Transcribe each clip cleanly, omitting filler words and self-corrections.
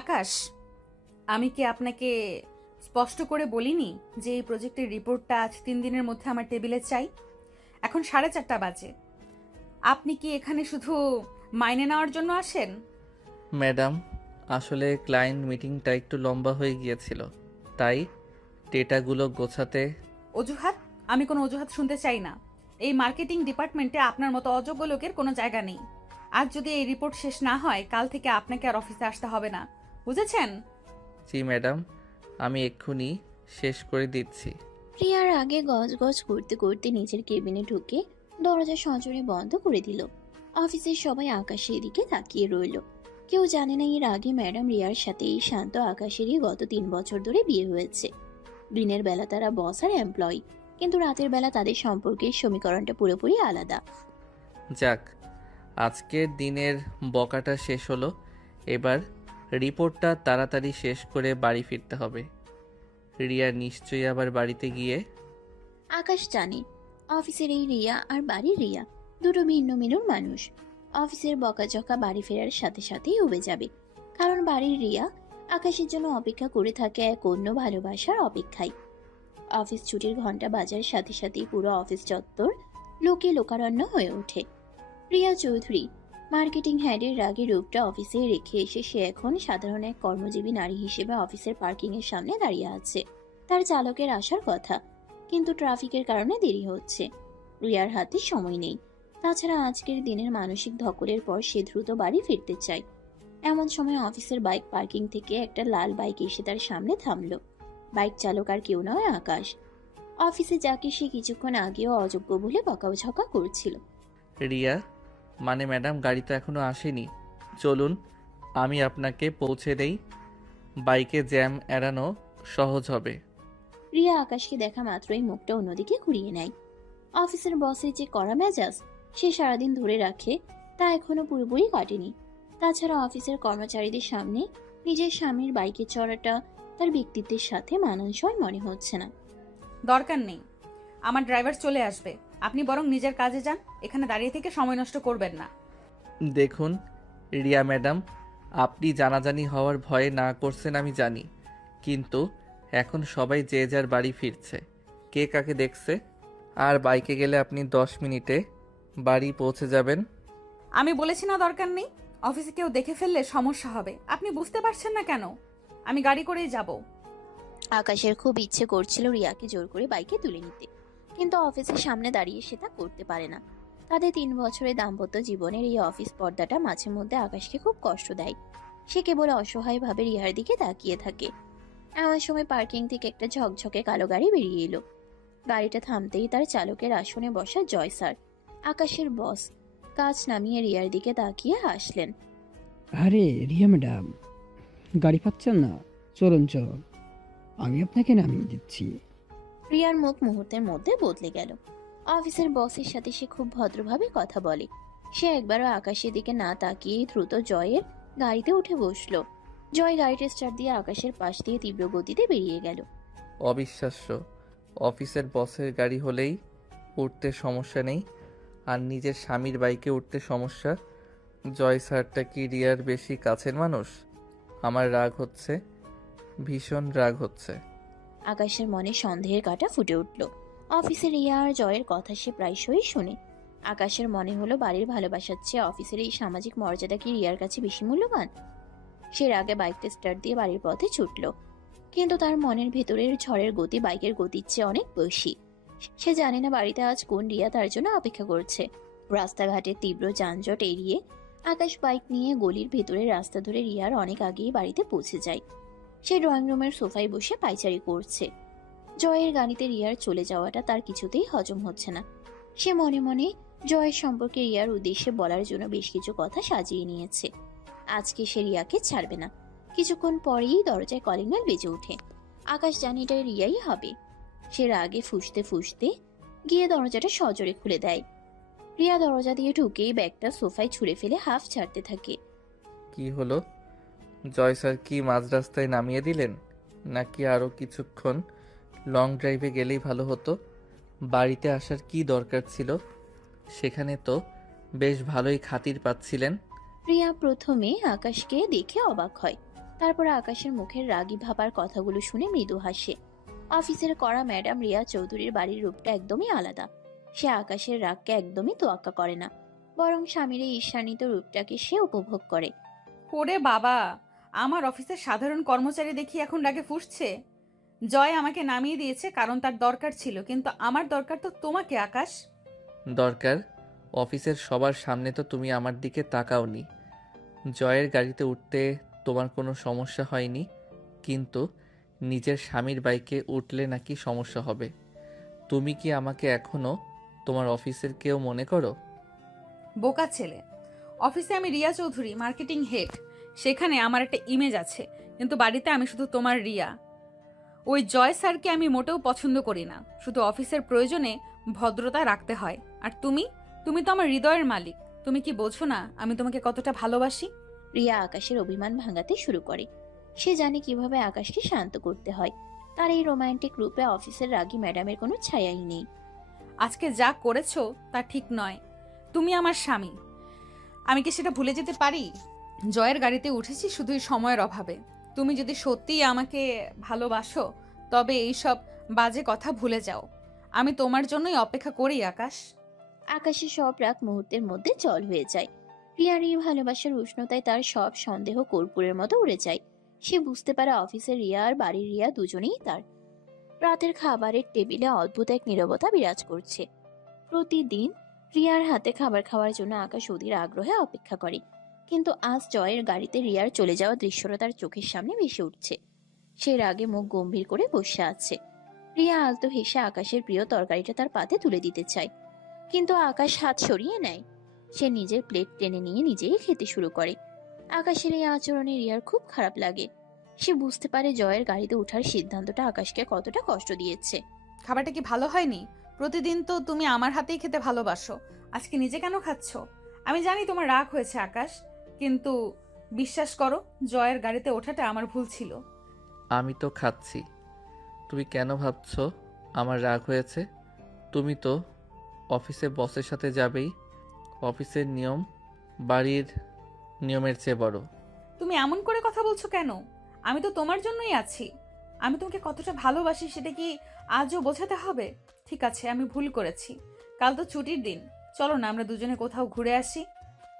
আকাশ, আমি কি আপনাকে স্পষ্ট করে বলিনি যে এই প্রজেক্টের রিপোর্টটা আজ 3 দিনের মধ্যে আমার টেবিলে চাই? এখন 4:30 বাজে। আপনি কি এখানে শুধু মাইনে নেওয়ার জন্য আসেন? ম্যাডাম, আসলে ক্লায়েন্ট মিটিংটা একটু লম্বা হয়ে গিয়েছিল, তাই ডেটাগুলো গোছাতে। অজুহাত? আমি কোনো অজুহাত শুনতে চাই না। এই মার্কেটিং ডিপার্টমেন্টে আপনার মতো অযোগ্য লোকের কোনো জায়গা নেই। আজ যদি এই রিপোর্ট শেষ না হয়, কাল থেকে আপনাকে আর অফিসে আসতে হবে না, বুঝেছেন? জি ম্যাডাম, আমি এক্ষুনি শেষ করে দিচ্ছি। প্রিয়ার আগে গজগজ করতে করতে নিজের কেবিনে ঢুকে দরজা সজোরে বন্ধ করে দিল। অফিসের সবাই আকাশের দিকে তাকিয়ে রইল। কেউ জানে না এর আগে ম্যাডাম রিয়ার সাথে এই শান্ত আকাশেরই গত 3 বছর ধরে বিয়ে হয়েছে। দিনের বেলা তারা বস আর এমপ্লয়ি, কিন্তু রাতের বেলা তাদের সম্পর্কের সমীকরণটা পুরোপুরি আলাদা। যাক, আজকের দিনের বকাটা শেষ হলো। এবার রিপোর্টটা তাড়াতাড়ি শেষ করে বাড়ি ফিরতে হবে। রিয়া নিশ্চয়ই আবার বাড়িতে গিয়ে। আকাশ জানে অফিসের এই রিয়া আর বাড়ির রিয়া দুটো ভিন্ন ভিন্ন মানুষ। অফিসের বকাঝকা বাড়ি ফেরার সাথে সাথেই উবে যাবে, কারণ বাড়ির রিয়া আকাশের জন্য অপেক্ষা করে থাকে এক অন্য ভালোবাসার অপেক্ষায়। অফিস ছুটির ঘন্টা বাজার সাথে সাথেই পুরো অফিস চত্বর লোকে লোকারণ্য হয়ে ওঠে। রিয়া চৌধুরী মার্কেটিং হেডের রাগী রূপটা অফিসে রেখে এসে সে এখন সাধারণ এক কর্মজীবী নারী হিসেবে অফিসের পার্কিং এর সামনে দাঁড়িয়ে আছে। তার চালকের আসার কথা, কিন্তু ট্রাফিকের কারণে দেরি হচ্ছে। রিয়ার হাতে সময় নেই। তাছাড়া আজকের দিনের মানসিক ধকলের পর সে দ্রুত বাড়ি ফিরতে চায়। এমন সময় অফিসের বাইক পার্কিং থেকে একটা লাল বাইক এসে তার সামনে থামলো। বাইক চালক আর কেউ নয়, আকাশ। অফিসে যাকে সে কিছুক্ষণ আগেও অযোগ্য বলে বকাঝকা করছিল। রিয়া, মানে ম্যাডাম, গাড়ি তো এখনো আসেনি। চলুন, আমি আপনাকে পৌঁছে দেই। বাইকে জ্যাম এড়ানো সহজ হবে। রিয়া আকাশকে দেখা মাত্রই মুখটা অন্যদিকে ঘুরিয়ে নেয়। অফিসের বসের যে কড়া মেজাজ সে সারাদিন ধরে রাখে, তা এখনো পুরোপুরি কাটেনি। তাছাড়া অফিসের কর্মচারীদের সামনে নিজের স্বামীর বাইকে চড়াটা তার ব্যক্তিত্বের সাথে মানানসই মনে হচ্ছে না। দরকার নেই, আমার ড্রাইভার চলে আসবে। আপনি বরং নিজের কাজে যান, এখানে দাঁড়িয়ে থেকে সময় নষ্ট করবেন না। দেখুন রিয়া ম্যাডাম, আপনি জানাজানি হওয়ার ভয়ে না করছেন আমি জানি, কিন্তু এখন সবাই যে যার বাড়ি ফিরছে, কে কাকে দেখছে। আর বাইকে গেলে আপনি 10 মিনিটে বাড়ি পৌঁছে যাবেন। আমি বলেছি না দরকার নেই। অফিসে কেউ দেখে ফেললে সমস্যা হবে। আপনি বুঝতে পারছেন না কেন? আমি গাড়ি করেই যাব। আকাশের খুব ইচ্ছে করছিল রিয়াকে জোর করে বাইকে তুলে নিতে, কিন্তু অফিসের সামনে দাঁড়িয়ে সে তা করতে পারে না। তাদের 3 বছরের দাম্পত্য জীবনের এই অফিস পর্দাটা মাঝে মধ্যে আকাশকে খুব কষ্ট দেয়। সে কেবল অসহায়ভাবে রিয়ার দিকে তাকিয়ে থাকে। এমন সময় পার্কিং থেকে একটা ঝকঝকে কালো গাড়ি বেরিয়ে এলো। গাড়িটা থামতেই তার চালকের আসনে বসা জয় স্যার, আকাশের বস, কাজ নামিয়ে রিয়ার দিকে তাকিয়ে হাসলেন। আরে রিয়া ম্যাডাম, গাড়ি পাচ্ছেন না? চলুন চলুন, আমি আপনাকে নামিয়ে দিচ্ছি। রিয়ার মুখ মুহূর্তের মধ্যে বদলে গেল। অফিসের বসের সাথে সে খুব ভদ্রভাবে কথা বলে। সে একবারও আকাশের দিকে না তাকিয়ে দ্রুত জয়ের গাড়িতে উঠে বসলো। জয় গাড়িটা স্টার্ট দিয়ে আকাশের পাশ দিয়ে তীব্র গতিতে বেরিয়ে গেল। অবিশ্বাস্য, অফিসের বসের গাড়ি হলেই উঠতে সমস্যা নেই, আর নিজের স্বামীর বাইকে উঠতে সমস্যা। জয় স্যারটা কি রিয়ার বেশি কাছের মানুষ? আমার রাগ হচ্ছে, ভীষণ রাগ হচ্ছে। আকাশের মনে সন্দেহের কাঁটা ফুটে উঠল। অফিসে রিয়া আর জয়ের কথা সে প্রায়শই শুনে। আকাশের মনে হলো বাড়ির ভালোবাসার চেয়ে অফিসের এই সামাজিক মর্যাদা কি রিয়ার কাছে বেশি মূল্যবান। সে রাগে বাইকটা স্টার্ট দিয়ে বাড়ির পথে ছুটল, কিন্তু তার মনের ভেতরের ঝড়ের গতি বাইকের গতির চেয়ে অনেক বেশি। সে জানে না বাড়িতে আজ কোন রিয়া তার জন্য অপেক্ষা করছে। রাস্তাঘাটের তীব্র যানজট এড়িয়ে আকাশ বাইক নিয়ে গলির ভেতরের রাস্তা ধরে রিয়ার অনেক আগেই বাড়িতে পৌঁছে যায়। সে ড্রয়িং রুমের সোফায় বসে পায়চারি করছে। জয়ের গাড়িতে রিয়ার চলে যাওয়াটা তার কিছুতেই হজম হচ্ছে না। সে মনে মনে জয়ের সম্পর্কে রিয়ার উদ্দেশ্যে বলার জন্য বেশ কিছু কথা সাজিয়ে নিয়েছে। আজকে সে রিয়াকে ছাড়বে না। কিছুক্ষণ পরেই দরজায় কলিং বেল বেজে ওঠে। আকাশ জানে এটা রিয়াই হবে। সে রাগে ফুঁসতে ফুঁসতে গিয়ে দরজাটা সজোরে খুলে দেয়। রিয়া দরজা দিয়ে ঢুকেই ব্যাগটা সোফায় ছুঁড়ে ফেলে হাফ ছাড়তে থাকে। কি হলো? জয় স্যার কি মাঝ রাস্তায় নামিয়ে দিলেন? নাকি আরও কিছুক্ষণ লং ড্রাইভে গেলেই ভালো হতো? বাড়িতে আসার কি দরকার ছিল? সেখানে তো বেশ ভালোই খাতির পাচ্ছিলেন। রিয়া প্রথমে আকাশকে দেখে অবাক হয়, তারপর আকাশের মুখের রাগী ভাবার কথাগুলো শুনে মৃদু হাসে। অফিসের কড়া ম্যাডাম রিয়া চৌধুরীর বাড়ির রূপটা একদমই আলাদা। সে আকাশের রাগকে একদমই তোয়াক্কা করে না, বরং স্বামীর এই ঈর্ষান্বিত রূপটাকে সে উপভোগ করে। ওরে বাবা, আমার অফিসের সাধারণ কর্মচারী দেখি এখন রাগে ফুঁসছে। জয় আমাকে নামিয়ে দিয়েছে কারণ তার দরকার ছিল, কিন্তু আমার দরকার তো তোমাকে আকাশ। দরকার? অফিসের সবার সামনে তো তুমি আমার দিকে তাকাওনি। জয়ের গাড়িতে উঠতে তোমার কোনো সমস্যা হয়নি, কিন্তু নিজের স্বামীর বাইকে উঠলে নাকি সমস্যা হবে। তুমি কি আমাকে এখনো তোমার অফিসের কেউ মনে করো? বোকা ছেলে। অফিসে আমি রিয়া চৌধুরী, মার্কেটিং হেড। সেখানে আমার একটা ইমেজ আছে, কিন্তু বাড়িতে আমি শুধু তোমার রিয়া। ওই জয় স্যারকে আমি মোটেও পছন্দ করি না। শুধু অফিসের প্রয়োজনে ভদ্রতা রাখতে হয়। আর তুমি তুমি তো আমার হৃদয়ের মালিক। তুমি কি বোঝো না আমি তোমাকে কতটা ভালোবাসি? রিয়া আকাশের অভিমান ভাঙাতে শুরু করে। সে জানে কিভাবে আকাশকে শান্ত করতে হয়। তার এই রোমান্টিক রূপে অফিসের রাগী ম্যাডামের কোনো ছায়াই নেই। আজকে যা করেছো তা ঠিক নয়। তুমি আমার স্বামী, আমি কি সেটা ভুলে যেতে পারি? জয়ের গাড়িতে উঠেছি শুধুই সময়ের অভাবে। তুমি যদি সত্যিই আমাকে ভালোবাসো তবে এইসব বাজে কথা ভুলে যাও। আমি তোমার জন্যই অপেক্ষা করি আকাশ। আকাশের সব রাগ মুহূর্তের মধ্যে জল হয়ে যায়। রিয়ার এই ভালোবাসার উষ্ণতায় তার সব সন্দেহ কর্পূরের মতো উড়ে যায়। সে বুঝতে পারে অফিসের রিয়া আর বাড়ির রিয়া দুজনেই তার। রাতের খাবারের টেবিলে অদ্ভুত এক নীরবতা বিরাজ করছে। প্রতিদিন রিয়ার হাতে খাবার খাওয়ার জন্য আকাশ অধীর আগ্রহে অপেক্ষা করে, কিন্তু আজ জয়ের গাড়িতে রিয়ার চলে যাওয়া দৃশ্যটা তার চোখের সামনে ভেসে উঠছে। সে রাগে মুখ গম্ভীর করে বসে আছে। রিয়া আলতো হেসে আকাশের প্রিয় তরকারিটা তার পাতে তুলে দিতে চায়, কিন্তু আকাশ হাত সরিয়ে নেয়। সে নিজের প্লেট টেনে নিয়ে নিজেই খেতে শুরু করে। আকাশের এই আচরণে রিয়ার খুব খারাপ লাগে। সে বুঝতে পারে জয়ের গাড়িতে ওঠার সিদ্ধান্তটা আকাশকে কতটা কষ্ট দিয়েছে। খাবারটা কি ভালো হয়নি? প্রতিদিন তো তুমি আমার হাতেই খেতে ভালোবাসো, আজকে নিজে কেন খাচ্ছ? আমি জানি তোমার রাগ হয়েছে আকাশ, কিন্তু বিশ্বাস করো জয়ের গাড়িতে ওঠাটা আমার ভুল ছিল। আমি তো খাচ্ছি। তুমি কেন ভাবছো আমার রাগ হয়েছে? তুমি তো অফিসে বসের সাথে যাবেই। অফিসের নিয়ম বাড়ির নিয়মের চেয়ে বড়। তুমি এমন করে কথা বলছো কেন? আমি তো তোমার জন্যই আছি। আমি তোমাকে কতটা ভালোবাসি সেটা কি আজও বোঝাতে হবে? ঠিক আছে, আমি ভুল করেছি। কাল তো ছুটির দিন, চলো না আমরা দুজনে কোথাও ঘুরে আসি।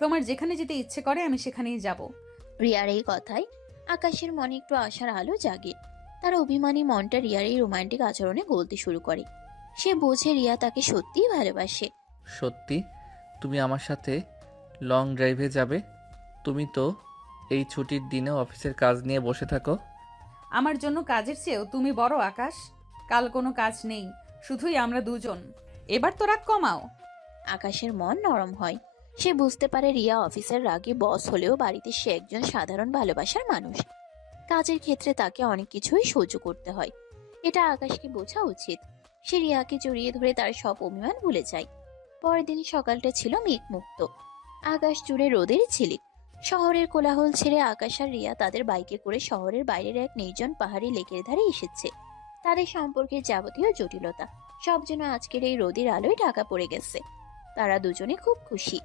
তোমার যেখানে যেতে ইচ্ছে করে আমি সেখানেই যাব। রিয়ার এই কথায় আকাশের মনে একটু আশার আলো জাগে। তার অভিমানী মনটা রিয়ার এই রোমান্টিক আচরণে গলতে শুরু করে। সে বোঝে রিয়া তাকে সত্যিই ভালোবাসে। সত্যি? তুমি আমার সাথে লং ড্রাইভে যাবে? তুমি তো এই ছুটির দিনে অফিসের কাজ নিয়ে বসে থাকো। আমার জন্য কাজের চেয়েও তুমি বড় আকাশ। কাল কোনো কাজ নেই, শুধুই আমরা দুজন। এবার তো রাগ কমাও। আকাশের মন নরম হয়। সে বুঝতে পারে রিয়া অফিসের রাগে বস হলেও বাড়িতে সে একজন সাধারণ ভালোবাসার মানুষ। কাজের ক্ষেত্রে তাকে অনেক কিছুই সহ্য করতে হয়। এটা আকাশকে বোঝা উচিত। সে রিয়াকে জড়িয়ে ধরে তার সব অভিমান ভুলে যায়। পরের দিন সকালটা ছিল মেঘমুক্ত। আকাশ জুড়ে রোদের ঝিলিক। শহরের কোলাহল ছেড়ে আকাশ আর রিয়া তাদের বাইকে করে শহরের বাইরের এক নির্জন পাহাড়ি লেকের ধারে এসেছে। তাদের সম্পর্কের যাবতীয় জটিলতা সব যেন আজকের এই রোদের আলোয় ঢাকা পড়ে গেছে। তারা দুজনে খুব খুশি।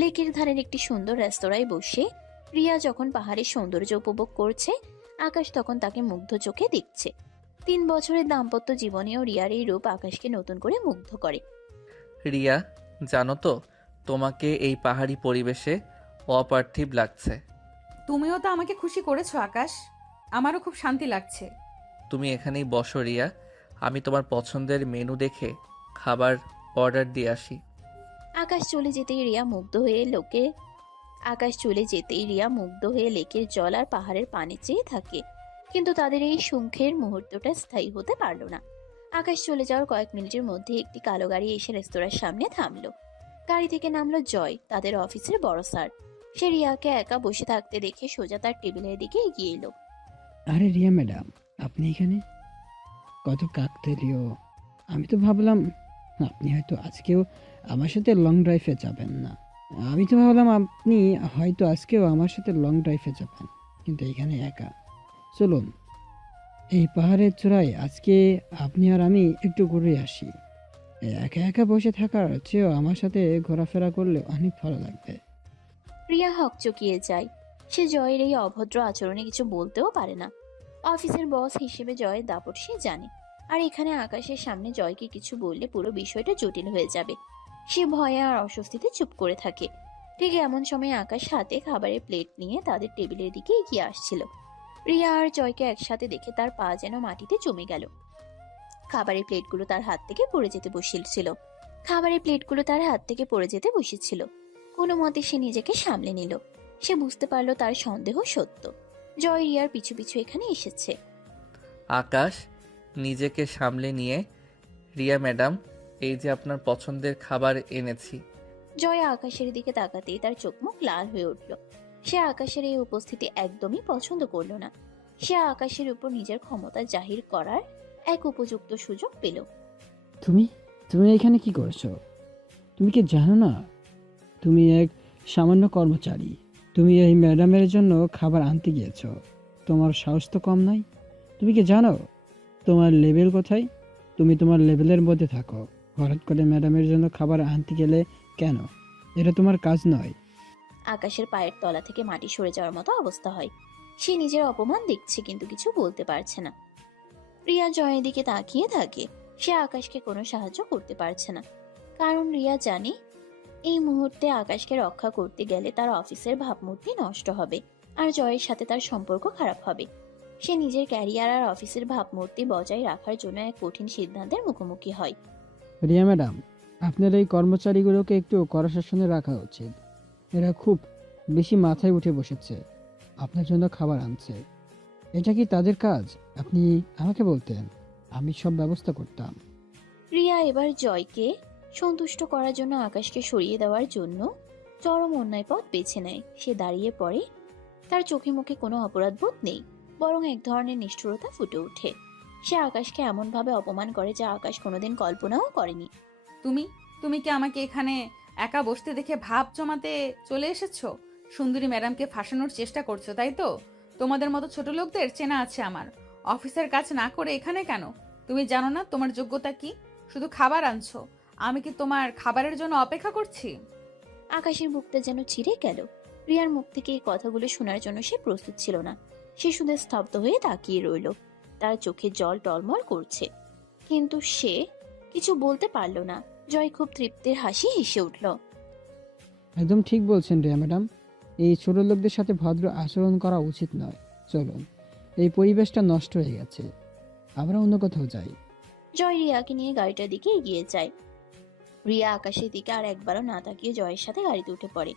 লেকের ধারের একটি সুন্দর রেস্তোরাঁয় বসে রিয়া যখন পাহাড়ের সৌন্দর্য উপভোগ করছে, আকাশ তখন তাকে মুগ্ধ চোখে দেখছে। 3 বছরের দাম্পত্য জীবনেও রিয়ার এই রূপ আকাশকে নতুন করে মুগ্ধ করে। রিয়া, জানো তো তোমাকে এই পাহাড়ি পরিবেশে অপার্থিব লাগছে। তুমিও তো আমাকে খুশি করেছো আকাশ, আমারও খুব শান্তি লাগছে। তুমি এখানেই বসো রিয়া, আমি তোমার পছন্দের মেনু দেখে খাবার অর্ডার দিয়ে আসি। আকাশ চলে যেতেই রিয়া মুগ্ধ হয়ে লেকের জল আর পাহাড়ের পানি চেয়ে থাকে। কিন্তু তাদের এই সুখের মুহূর্তটা স্থায়ী হতে পারল না। আকাশ চলে যাওয়ার কয়েক মিনিটের মধ্যে একটি কালো গাড়ি এসে রেস্তোরাঁর সামনে থামলো। গাড়ি থেকে নামলো জয়, তাদের অফিসের বড় স্যার। সে রিয়াকে একা বসে থাকতে দেখে সোজা তার টেবিলের দিকে এগিয়ে এলো। আরে রিয়া ম্যাডাম, আপনি এখানে? কত কাকতালীয়! আমি তো ভাবলাম আপনি হয়তো আজকেও আমার সাথে লং ড্রাইভে যাবেন না। আমি তো ভাবলাম আপনি হয়তো আজকেও আমার সাথে লং ড্রাইভে যাবেন, কিন্তু এখানে একা। চলুন এই পাহাড়ের চূড়ায় আজকে আপনি আর আমি একটু ঘুরে আসি। একা একা বসে থাকার চেয়েও আমার সাথে ঘোরাফেরা করলে অনেক ভালো লাগবে। রিয়া হকচকিয়ে যায়। সে জয়ের এই অভদ্র আচরণে কিছু বলতেও পারে না। অফিসের বস হিসেবে জয়ের দাপট সে জানে, আর এখানে আকাশের সামনে জয়কে কিছু বললে পুরো বিষয়টা জটিল হয়ে যাবে। সে ভয়ে আর অস্বস্তিতে চুপ করে থাকে। ঠিক এমন সময় আকাশ হাতে খাবারের প্লেট নিয়ে তাদের টেবিলের দিকে এগিয়ে আসছিল। রিয়া আর জয়কে একসাথে দেখে তার পা যেন মাটিতে জমে গেল। খাবারের প্লেটগুলো তার হাত থেকে পড়ে যেতে বসেছিল। কোনো মতে সে নিজেকে সামলে নিল। সে বুঝতে পারলো তার সন্দেহ সত্য। জয় রিয়ার পিছু পিছু এখানে এসেছে। আকাশ, নিজেকে সামলে নিয়ে, রিয়া ম্যাডাম, এই যে আপনার পছন্দের খাবার এনেছি। জয় আকাশের দিকে তাকাতেই তার চোখ মুখ লাল হয়ে উঠল। সে আকাশের এই উপস্থিতি একদমই পছন্দ করলো না। সে আকাশের উপর নিজের ক্ষমতা জাহির করার এক উপযুক্ত সুযোগ পেল। তুমি তুমি এখানে কি করছো? তুমি কি জানো না তুমি এক সামান্য কর্মচারী? তুমি এই ম্যাডামের জন্য খাবার আনতে গিয়েছো। তোমার সাহস তো কম নয়। তুমি কি জানো তোমার লেভেল কোথায়? তুমি তোমার লেভেলের মধ্যে থাকো। হঠাৎ করে ম্যাডামের জন্য খাবার আনতে গেলে কেন? এটা তোমার কাজ নয়। আকাশের পায়ের তলা থেকে মাটি সরে যাওয়ার মতো অবস্থা হয়। সে নিজের অপমান দেখছে কিন্তু কিছু বলতে পারছে না। রিয়া জয়ের দিকে তাকিয়ে থাকে। সে আকাশকে কোনো সাহায্য করতে পারছে না, কারণ রিয়া জানে এই মুহূর্তে আকাশকে রক্ষা করতে গেলে তার অফিসের ভাবমূর্তি নষ্ট হবে, আর জয়ের সাথে তার সম্পর্ক খারাপ হবে। সে নিজের ক্যারিয়ার আর অফিসের ভাবমূর্তি বজায় রাখার জন্য এক কঠিন সিদ্ধান্তের মুখোমুখি হয়। রিয়া ম্যাডাম, আপনার এই কর্মচারীগুলোকে একটু কড়া শাসনে রাখা উচিত। এরা খুব বেশি মাথায় উঠে বসেছে। আপনার জন্য খাবার আনছে। এটা কি তাদের কাজ? আপনি আমাকে বলতেন, আমি সব ব্যবস্থা করতাম। রিয়া এবার জয়কে সন্তুষ্ট করার জন্য আকাশকে সরিয়ে দেওয়ার জন্য চরম অন্যায় পথ বেছে নেয়। সে দাঁড়িয়ে পড়ে। তার চোখে মুখে কোনো অপরাধবোধ নেই, বরং এক ধরনের নিষ্ঠুরতা ফুটে ওঠে। সে আকাশকে এমনভাবে অপমান করে যা আকাশ কোনোদিন কল্পনাও করেনি। তুমি তুমি কি আমাকে এখানে একা বসতে দেখে ভাব জমাতে চলে এসেছো? সুন্দরী ম্যাডামকে ফাঁসানোর চেষ্টা করছো, তাই তো? তোমাদের মতো ছোট লোকদের চেনা আছে আমার। অফিসের কাজ না করে এখানে কেন? তুমি জানো না তোমার যোগ্যতা কি? শুধু খাবার আনছো। আমি কি তোমার খাবারের জন্য অপেক্ষা করছি? আকাশের বুকটা যেন ছিঁড়ে গেল। রিয়ার মুখ থেকে এই কথাগুলো শোনার জন্য সে প্রস্তুত ছিল না। সে শুধু স্তব্ধ হয়ে তাকিয়ে রইল। তার চোখে জল টলমল করছে, কিন্তু সে কিছু বলতে পারল না। জয় খুব তৃপ্তির হাসি হেসে উঠল। একদম ঠিক বলছেন রিয়া ম্যাডাম। এই ছোট লোকদের সাথে ভদ্র আচরণ করা উচিত নয়। চলুন, এই পরিবেশটা নষ্ট হয়ে গেছে, আমরা অন্য কোথাও যাই। জয় রিয়াকে নিয়ে গাড়িটার দিকে এগিয়ে যায়। রিয়া আকাশের দিকে আর একবারও না তাকিয়ে জয়ের সাথে গাড়িতে উঠে পড়ে।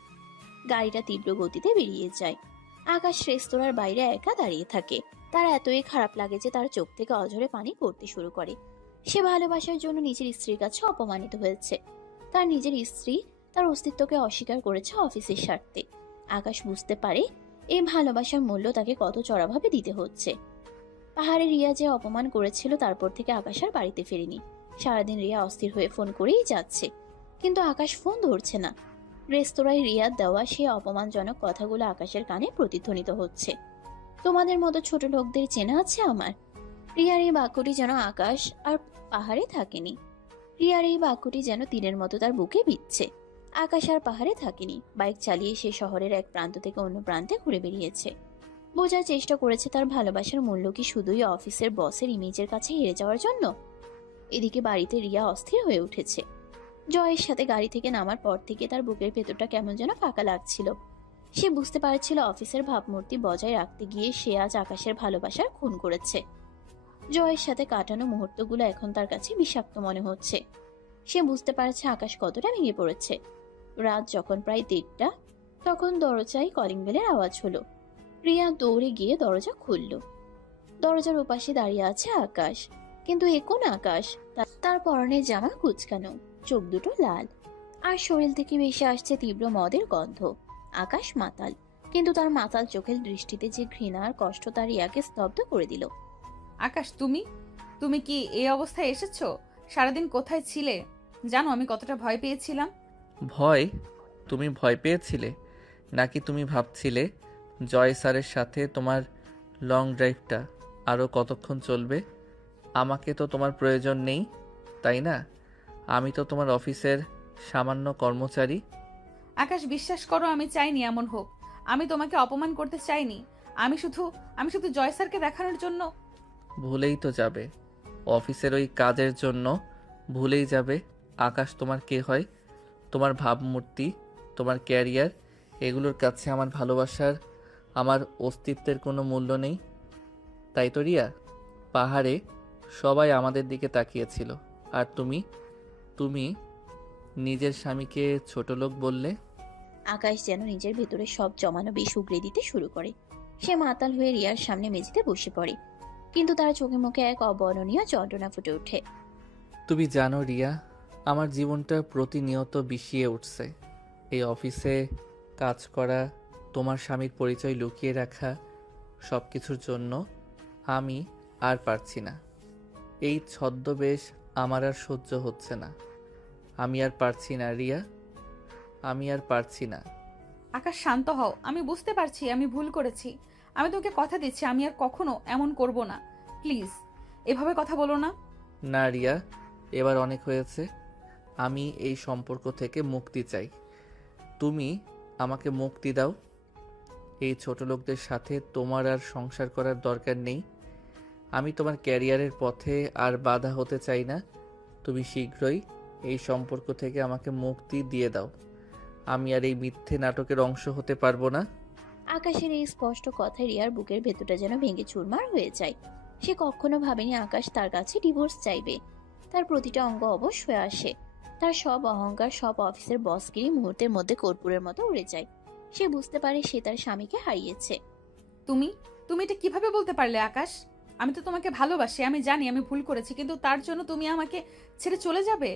গাড়িটা তীব্র গতিতে বেরিয়ে যায়। আকাশ রেস্তোরাঁর বাইরে একা দাঁড়িয়ে থাকে। তার এতই খারাপ লাগে যে তার চোখ থেকে অঝরে পানি পড়তে শুরু করে। সে ভালোবাসার জন্য নিজের স্ত্রীর কাছে অপমানিত হয়েছে। তার নিজের স্ত্রী তার অস্তিত্বকে অস্বীকার করেছে অফিসের স্বার্থে। আকাশ বুঝতে পারে এই ভালোবাসার মূল্য তাকে কত চড়াভাবে দিতে হচ্ছে। পাহাড়ে রিয়া যে অপমান করেছিল, তারপর থেকে আকাশ আর বাড়িতে ফেরেনি। সারাদিন রিয়া অস্থির হয়ে ফোন করেই যাচ্ছে, কিন্তু আকাশ ফোন ধরছে না। রেস্তোরাঁয় রিয়ার দেওয়া সেই অপমানজনক কথাগুলো আকাশের কানে প্রতিধ্বনিত হচ্ছে। তোমাদের মতো ছোট লোকদের চেনা আছে আমার। রিয়ার এই বাক্যটি যেন আকাশ আর পাহাড়ে থাকেনি। রিয়ার এই বাক্যটি যেন তীরের মতো তার বুকে বিচ্ছে। আকাশ আর পাহাড়ে থাকেনি। বাইক চালিয়ে সে শহরের এক প্রান্ত থেকে অন্য প্রান্তে ঘুরে বেরিয়েছে। বোঝার চেষ্টা করেছে তার ভালোবাসার মূল্য কি শুধুই অফিসের বসের ইমেজের কাছে হেরে যাওয়ার জন্য। এদিকে বাড়িতে রিয়া অস্থির হয়ে উঠেছে। জয়ের সাথে গাড়ি থেকে নামার পর থেকে তার বুকের ভেতরটা কেমন যেন ফাঁকা লাগছিল। সে বুঝতে পারছিল অফিসের ভাবমূর্তি বজায় রাখতে গিয়ে সে আজ আকাশের ভালোবাসার খুন করেছে। জয়ের সাথে কাটানো মুহূর্তগুলো এখন তার কাছে বিষাক্ত মনে হচ্ছে। সে বুঝতে পারছে আকাশ কতটা ভেঙে পড়েছে। রাত যখন প্রায় 1:30, তখন দরজায় কলিং বেলের আওয়াজ হলো। রিয়া দৌড়ে গিয়ে দরজা খুলল। দরজার ওপাশে দাঁড়িয়ে আছে আকাশ, কিন্তু এ কোন আকাশ? তার পরনের জামা কুচকানো, চোখ দুটো লাল, আর শরীর থেকে ভেসে আসছে তীব্র মদের গন্ধ। আকাশ মাতাল, কিন্তু তার মাতাল চোখের দৃষ্টিতে যে ঘৃণা আর কষ্ট তার রিয়াকে স্তব্ধ করে দিল। আকাশ, তুমি তুমি কি এই অবস্থায় এসেছো? সারাদিন কোথায় ছিলে? জানো আমি কতটা ভয় পেয়েছিলাম। ভয়? তুমি ভয় পেয়েছিলে? নাকি তুমি ভাবছিলে জয় স্যারের সাথে তোমার লং ড্রাইভটা আরও কতক্ষণ চলবে? আমাকে তো তোমার প্রয়োজন নেই, তাই না? আমি তো তোমার অফিসের সামান্য কর্মচারী। আকাশ, বিশ্বাস করো আমি চাইনি এমন হোক। আমি তোমাকে অপমান করতে চাইনি। আমি শুধু জয় স্যারকে দেখানোর জন্য। ভুলেই তো যাবে, অফিসের ওই কাজের জন্য ভুলেই যাবে আকাশ তোমার কে হয়। তোমার ভাবমূর্তি, তোমার ক্যারিয়ার, এগুলোর কাছে আমার ভালোবাসার, আমার অস্তিত্বের কোনো মূল্য নেই। তাই তো রিয়া, পাহাড়ে সবাই আমাদের দিকে তাকিয়েছিল, আর তুমি তুমি নিজের স্বামীকে ছোট লোক বললে। আকাশ যেন নিজের ভেতরে সব জমানো বিষ উগড়ে দিতে শুরু করে। সে মাতাল হয়ে রিয়ার সামনে মেঝেতে বসে পড়ে, কিন্তু তার চোখে মুখে এক অবর্ণনীয় যন্ত্রণা ফুটে ওঠে। তুমি জানো রিয়া, আমার জীবনটা প্রতিনিয়ত বিষিয়ে উঠছে। এই অফিসে কাজ করা, তোমার স্বামীর পরিচয় লুকিয়ে রাখা, সব কিছুর জন্য আমি আর পারছি না। এই ছদ্মবেশ আমার আর সহ্য হচ্ছে না। আমি আর পারছি না রিয়া, আমি আর পারছি না। আকাশ, শান্ত হও। আমি বুঝতে পারছি আমি ভুল করেছি। আমি তোকে কথা দিচ্ছি আমি আর কখনো এমন করব না। প্লিজ এভাবে কথা বলো না। না রিয়া, এবার অনেক হয়েছে। আমি এই সম্পর্ক থেকে মুক্তি চাই। তুমি আমাকে মুক্তি দাও। এই ছোট লোকদের সাথে তোমার আর সংসার করার দরকার নেই। আমি তোমার ক্যারিয়ারের পথে আর বাধা হতে চাই না। তুমি শীঘ্রই এই সম্পর্ক থেকে আমাকে মুক্তি দিয়ে দাও। আমি আর এই মিথ্যে নাটকের অংশ হতে পারবো না। আকাশের এই স্পষ্ট কথায় রিয়ার বুকের ভেতরটা যেন ভেঙে চুরমার হয়ে যায়। সে কখনো ভাবেনি আকাশ তার কাছে ডিভোর্স চাইবে। তার প্রতিটা অঙ্গ অবশ হয়ে আসে। তার সব অহংকার, সব অফিসের বসগিরি মুহূর্তের মধ্যে কর্পূরের মতো উড়ে যায়। সে বুঝতে পারে সে তার স্বামীকে হারিয়েছে। তুমি তুমি এটা কিভাবে বলতে পারলে আকাশ? আমি তো তোমাকে ভালোবাসি, আমি জানি আমি ভুল করেছি, কিন্তু তার জন্য তুমি আমাকে ছেড়ে চলে যাবে?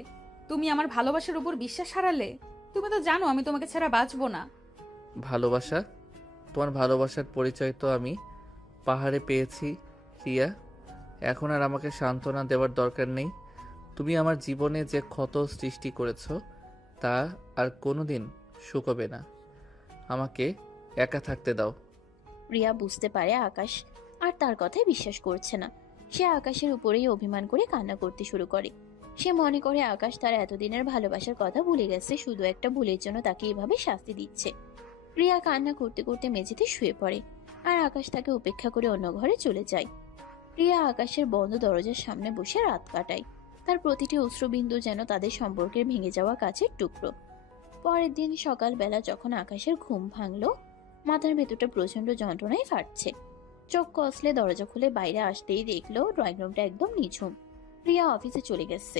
তুমি আমার ভালোবাসার উপর বিশ্বাস হারালে। তুমি তো জানো আমি তোমাকে ছাড়া বাঁচবো না। ভালোবাসা? তোমার ভালোবাসার পরিচয় তো আমি পাহাড়ে পেয়েছি রিয়া। এখন আর আমাকে সান্ত্বনা দেওয়ার দরকার নেই। তুমি আমার জীবনে যে ক্ষত সৃষ্টি করেছো তা আর কোনোদিন শুকোবে না। আমাকে একা থাকতে দাও। রিয়া বুঝতে পারে আকাশ আর তার কথায় বিশ্বাস করছে না। সে আকাশের উপরেই অভিমান করে কান্না করতে শুরু করে। সে মনে করে আকাশ তার এতদিনের ভালোবাসার কথা ভুলে গেছে, শুধু একটা ভুলের জন্য তাকে এভাবে শাস্তি দিচ্ছে। রিয়া কান্না করতে করতে মেঝেতে শুয়ে পড়ে, আর আকাশ তাকে উপেক্ষা করে অন্য ঘরে চলে যায়। রিয়া আকাশের বন্ধ দরজার সামনে বসে রাত কাটায়। তার প্রতিটি অশ্রুবিন্দু যেন তাদের সম্পর্কের ভেঙে যাওয়া কাছের টুকরো। পরের দিন সকালবেলা যখন আকাশের ঘুম ভাঙলো, মাথার ভেতরটা প্রচন্ড যন্ত্রণায় ফাটছে। চোখ কসলে দরজা খুলে বাইরে আসতেই দেখলো ড্রয়িং রুমটা একদম নিঝুম। রিয়া অফিসে চলে গেছে।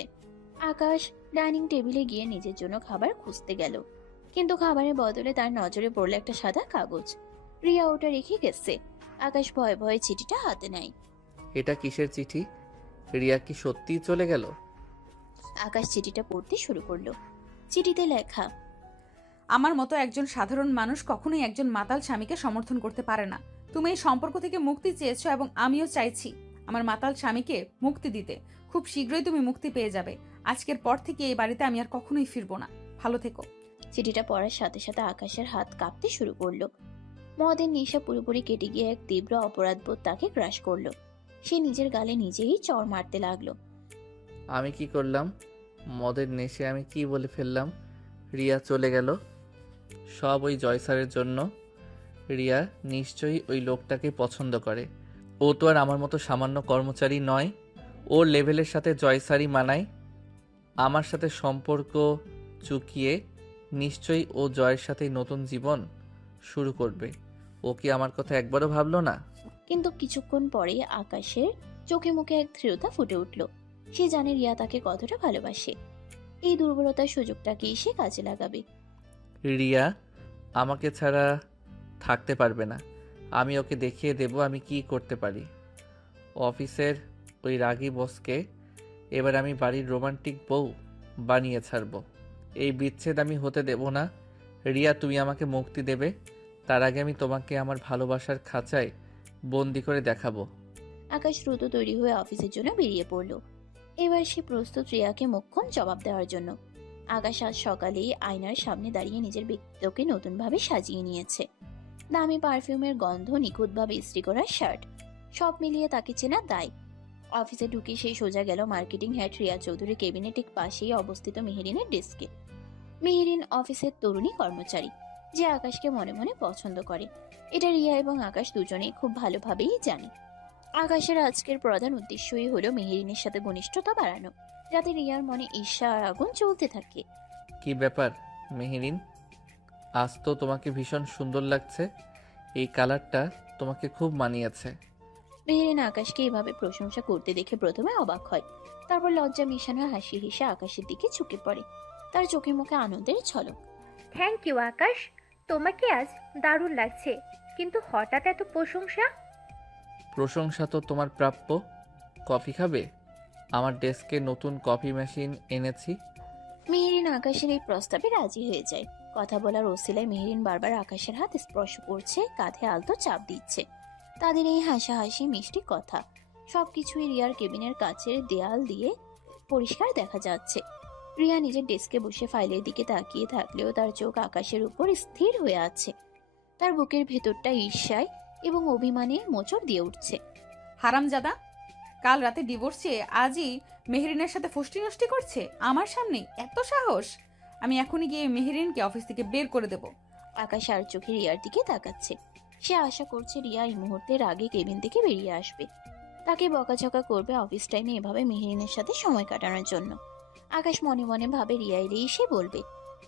আকাশ ডাইনিং টেবিলে গিয়ে নিজের জন্য খাবার খুঁজতে গেল, কিন্তু খাবারের বদলে তার নজরে পড়লো একটা সাদা কাগজ। রিয়া ওটা রেখে গেছে। আকাশ ভয়ে ভয়ে চিঠিটা হাতে নেয়। এটা কিসের চিঠি? রিয়া কি সত্যিই চলে গেল? আকাশ চিঠিটা পড়তে শুরু করলো। চিঠিতে লেখা, আমার মতো একজন সাধারণ মানুষ কখনোই একজন মাতাল স্বামীকে সমর্থন করতে পারে না। তুমি এই সম্পর্ক থেকে মুক্তি চেয়েছো এবং আমিও চাইছি আমার মাতাল স্বামীকে মুক্তি দিতে। খুব শীঘ্রই তুমি মুক্তি পেয়ে যাবে। আজকের পর থেকে এই বাড়িতে আমি আর কখনোই ফিরবো না। ভালো থেকো। চিঠিটা পড়ার সাথে সাথে আকাশের হাত কাঁপতে শুরু করলো। মদের নেশা পুরোপুরি কেটে গিয়ে এক তীব্র অপরাধবোধ তাকে গ্রাস করলো। সে নিজের গালে নিজেই চড় মারতে লাগলো। আমি কি করলাম? মদের নেশে আমি কি বলে ফেললাম? রিয়া চলে গেল সব ওই জয় স্যারের জন্য। রিয়া নিশ্চয়ই ওই লোকটাকে পছন্দ করে। ও তো আর আমার মতো সামান্য কর্মচারী নয়। ওর লেভেলের সাথে জয় স্যারই মানায়। আমার সাথে সম্পর্ক চুকিয়ে নিশ্চয়ই ও জয়ের সাথেই নতুন জীবন শুরু করবে। ও কি আমার কথা একবারও ভাবলো না? কিন্তু কিছুক্ষণ পরেই আকাশের চোখে মুখে এক দৃঢ়তা ফুটে উঠল। সে জানে রিয়া তাকে কতটা ভালোবাসে। এই দুর্বলতার সুযোগটাকে সে কাজে লাগাবে। রিয়া আমাকে ছাড়া থাকতে পারবে না। আমি ওকে দেখিয়ে দেব আমি কি করতে পারি। অফিসের ওই রাগী বসকে এবার আমি বাড়ির রোমান্টিক বউ বানিয়ে ছাড়ব। এই বিচ্ছেদ আমি হতে দেব না। রিয়া, তুমি আমাকে মুক্তি দেবে। তার আগে আমি তোমাকে আমার ভালোবাসার খাঁচায় বন্দি করে দেখাবো। আকাশ দ্রুত তৈরি হয়ে অফিসের জন্য বেরিয়ে পড়ল। এবার সে প্রস্তুত রিয়াকে মোক্ষম জবাব দেওয়ার জন্য। আকাশ আজ সকালেই আয়নার সামনে দাঁড়িয়ে নিজের ব্যক্তিত্বকে নতুনভাবে সাজিয়ে নিয়েছে। দামি পারফিউমের গন্ধ, নিখুঁতভাবে ইস্ত্রি করা শার্ট, সব মিলিয়ে তাকে চেনা দায়। অফিসে ঢুকে সে সোজা গেল marketing head Riya Chowdhury cabinet ঠিক পাশেই অবস্থিত মেহেরিনের ডেস্কে। মেহেরিন অফিসের তরুণী কর্মচারী, যে আকাশকে মনে মনে পছন্দ করে। এটা রিয়া এবং আকাশ দুজনেই খুব ভালোভাবেই জানে। আকাশের আজকের প্রধান উদ্দেশ্যই হলো মেহেরিনের সাথে ঘনিষ্ঠতা বাড়ানো, যাতে রিয়ার মনে ঈর্ষা আর আগুন চলতে থাকে। কি ব্যাপার মেহেরিন, আজ তো তোমাকে ভীষণ সুন্দর লাগছে। এই কালারটা তোমাকে খুব মানিয়েছে। মেহেরিন আকাশকে এভাবে প্রশংসা করতে দেখে প্রথমে অবাক হয়, তারপর লজ্জা মিশানো হাসি হেসে আকাশের দিকে ঝুঁকে পড়ে। তার চোখে মুখে আনন্দের ঝলক। থ্যাংক ইউ আকাশ, তোমাকে আজ দারুণ লাগছে, কিন্তু হঠাৎ এত প্রশংসা? প্রশংসা তো তোমার প্রাপ্য। কফি খাবে? আমার ডেস্কে নতুন কফি মেশিন এনেছি। মেহেরিন আকাশের এই প্রস্তাবে রাজি হয়ে যায়। কথা বলার ওসিলায় মেহেরিন বারবার আকাশের হাত স্পর্শ করছে, কাঁধে আলতো চাপ দিচ্ছে। তাদের এই হাসাহাসি মিষ্টি কথা সবকিছুই রিয়ার কেবিনের কাছের দেয়াল দিয়ে পরিষ্কার দেখা যাচ্ছে। রিয়া নিজের ডেস্কে বসে ফাইলের দিকে তাকিয়ে থাকলেও তার চোখ আকাশের উপর স্থির হয়ে আছে। তার বুকের ভেতরটা ঈর্ষায় এবং অভিমানে মোচড় দিয়ে উঠছে। হারামজাদা, কাল রাতে ডিভোর্স চেয়ে আজই মেহেরিনের সাথে ফষ্টি নষ্টি করছে আমার সামনে, এত সাহস! আমি এখনই গিয়ে মেহেরিনকে অফিস থেকে বের করে দেব। আকাশ আর চোখে রিয়ার দিকে তাকাচ্ছে। সে আশা করছে রিয়া এই মুহূর্তের আগে কেবিন থেকে বেরিয়ে আসবে, তাকে বকাঝকা করবে অফিস টাইমে এভাবে মেহেরিনের সাথে সময় কাটানোর জন্য। আকাশ মনে মনে ভাবে রিয়া এলেই সে বলবে,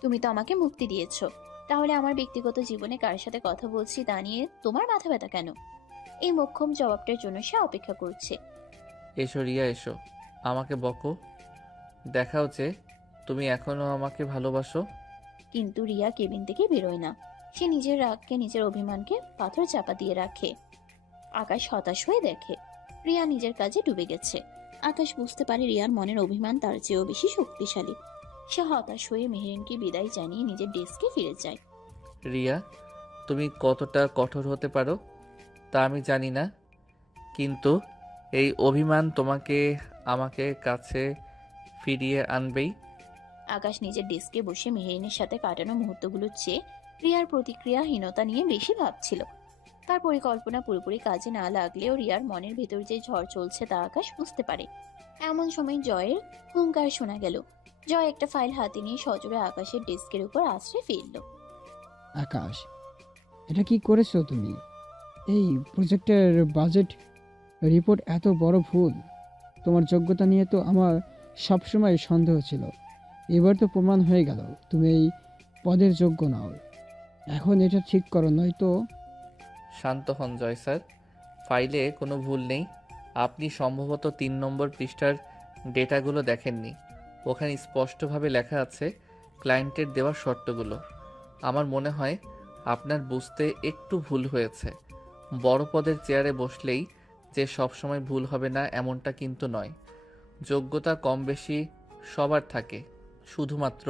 তুমি তো আমাকে মুক্তি দিয়েছো, তাহলে আমার ব্যক্তিগত জীবনে কার সাথে কথা বলছি তা নিয়ে তোমার মাথা ব্যথা কেন? এই মোক্ষম জবাবটার জন্য সে অপেক্ষা করছে। এসো রিয়া, এসো, আমাকে বকো, দেখাও যে তুমি এখনো আমাকে ভালোবাসো। কিন্তু রিয়া কেবিন থেকে বেরোয় না। সে নিজের রাগকে, নিজের অভিমানকে পাথর চাপা দিয়ে রাখে। আকাশ হতাশ হয়ে দেখে রিয়া নিজের কাজে ডুবে গেছে। আকাশ বুঝতে পারে রিয়ার মনের অভিমান তার চেয়েও বেশি শক্তিশালী। সে হতাশ হয়ে মেহেরিনকে বিদায় জানিয়ে নিজের ডেস্কে ফিরে যায়। রিয়া, তুমি কতটা কঠোর হতে পারো তা আমি জানি না, কিন্তু এই অভিমান তোমাকে আমাকে কাছে ফিরিয়ে আনবেই। আকাশ নিজের ডেস্কে বসে মেহেরিনের সাথে কাটানো মুহূর্তগুলোর চেয়ে রিয়ার প্রতিক্রিয়াহীনতা নিয়ে বেশি ভাবছিল। তার পরিকল্পনা পুরোপুরি কাজে না লাগলেও রিয়ার মনের ভেতর যে ঝড় চলছে তা আকাশ বুঝতে পারে। এমন সময় জয়ের হুঙ্কার শোনা গেল। জয় একটা ফাইল হাতে নিয়ে সজোরে আকাশের ডেস্কের উপর আশ্রয় ফেলল। আকাশ, এটা কি করেছো তুমি? এই প্রজেক্টের বাজেট রিপোর্ট এত বড় ভুল। তোমার যোগ্যতা নিয়ে তো আমার সবসময় সন্দেহ ছিল, এবার তো প্রমাণ হয়ে গেল তুমি এই পদের যোগ্য নও। এখন এটা ঠিক করো, নয়তো। শান্ত হন জয় স্যার, ফাইলে কোনো ভুল নেই। আপনি সম্ভবত 3 নম্বর পৃষ্ঠার ডেটাগুলো দেখেননি। ওখানে স্পষ্টভাবে লেখা আছে ক্লায়েন্টের দেওয়া শর্তগুলো। আমার মনে হয় আপনার বুঝতে একটু ভুল হয়েছে। বড় পদের চেয়ারে বসলেই যে সবসময় ভুল হবে না এমনটা কিন্তু নয়। যোগ্যতা কম বেশি সবার থাকে, শুধুমাত্র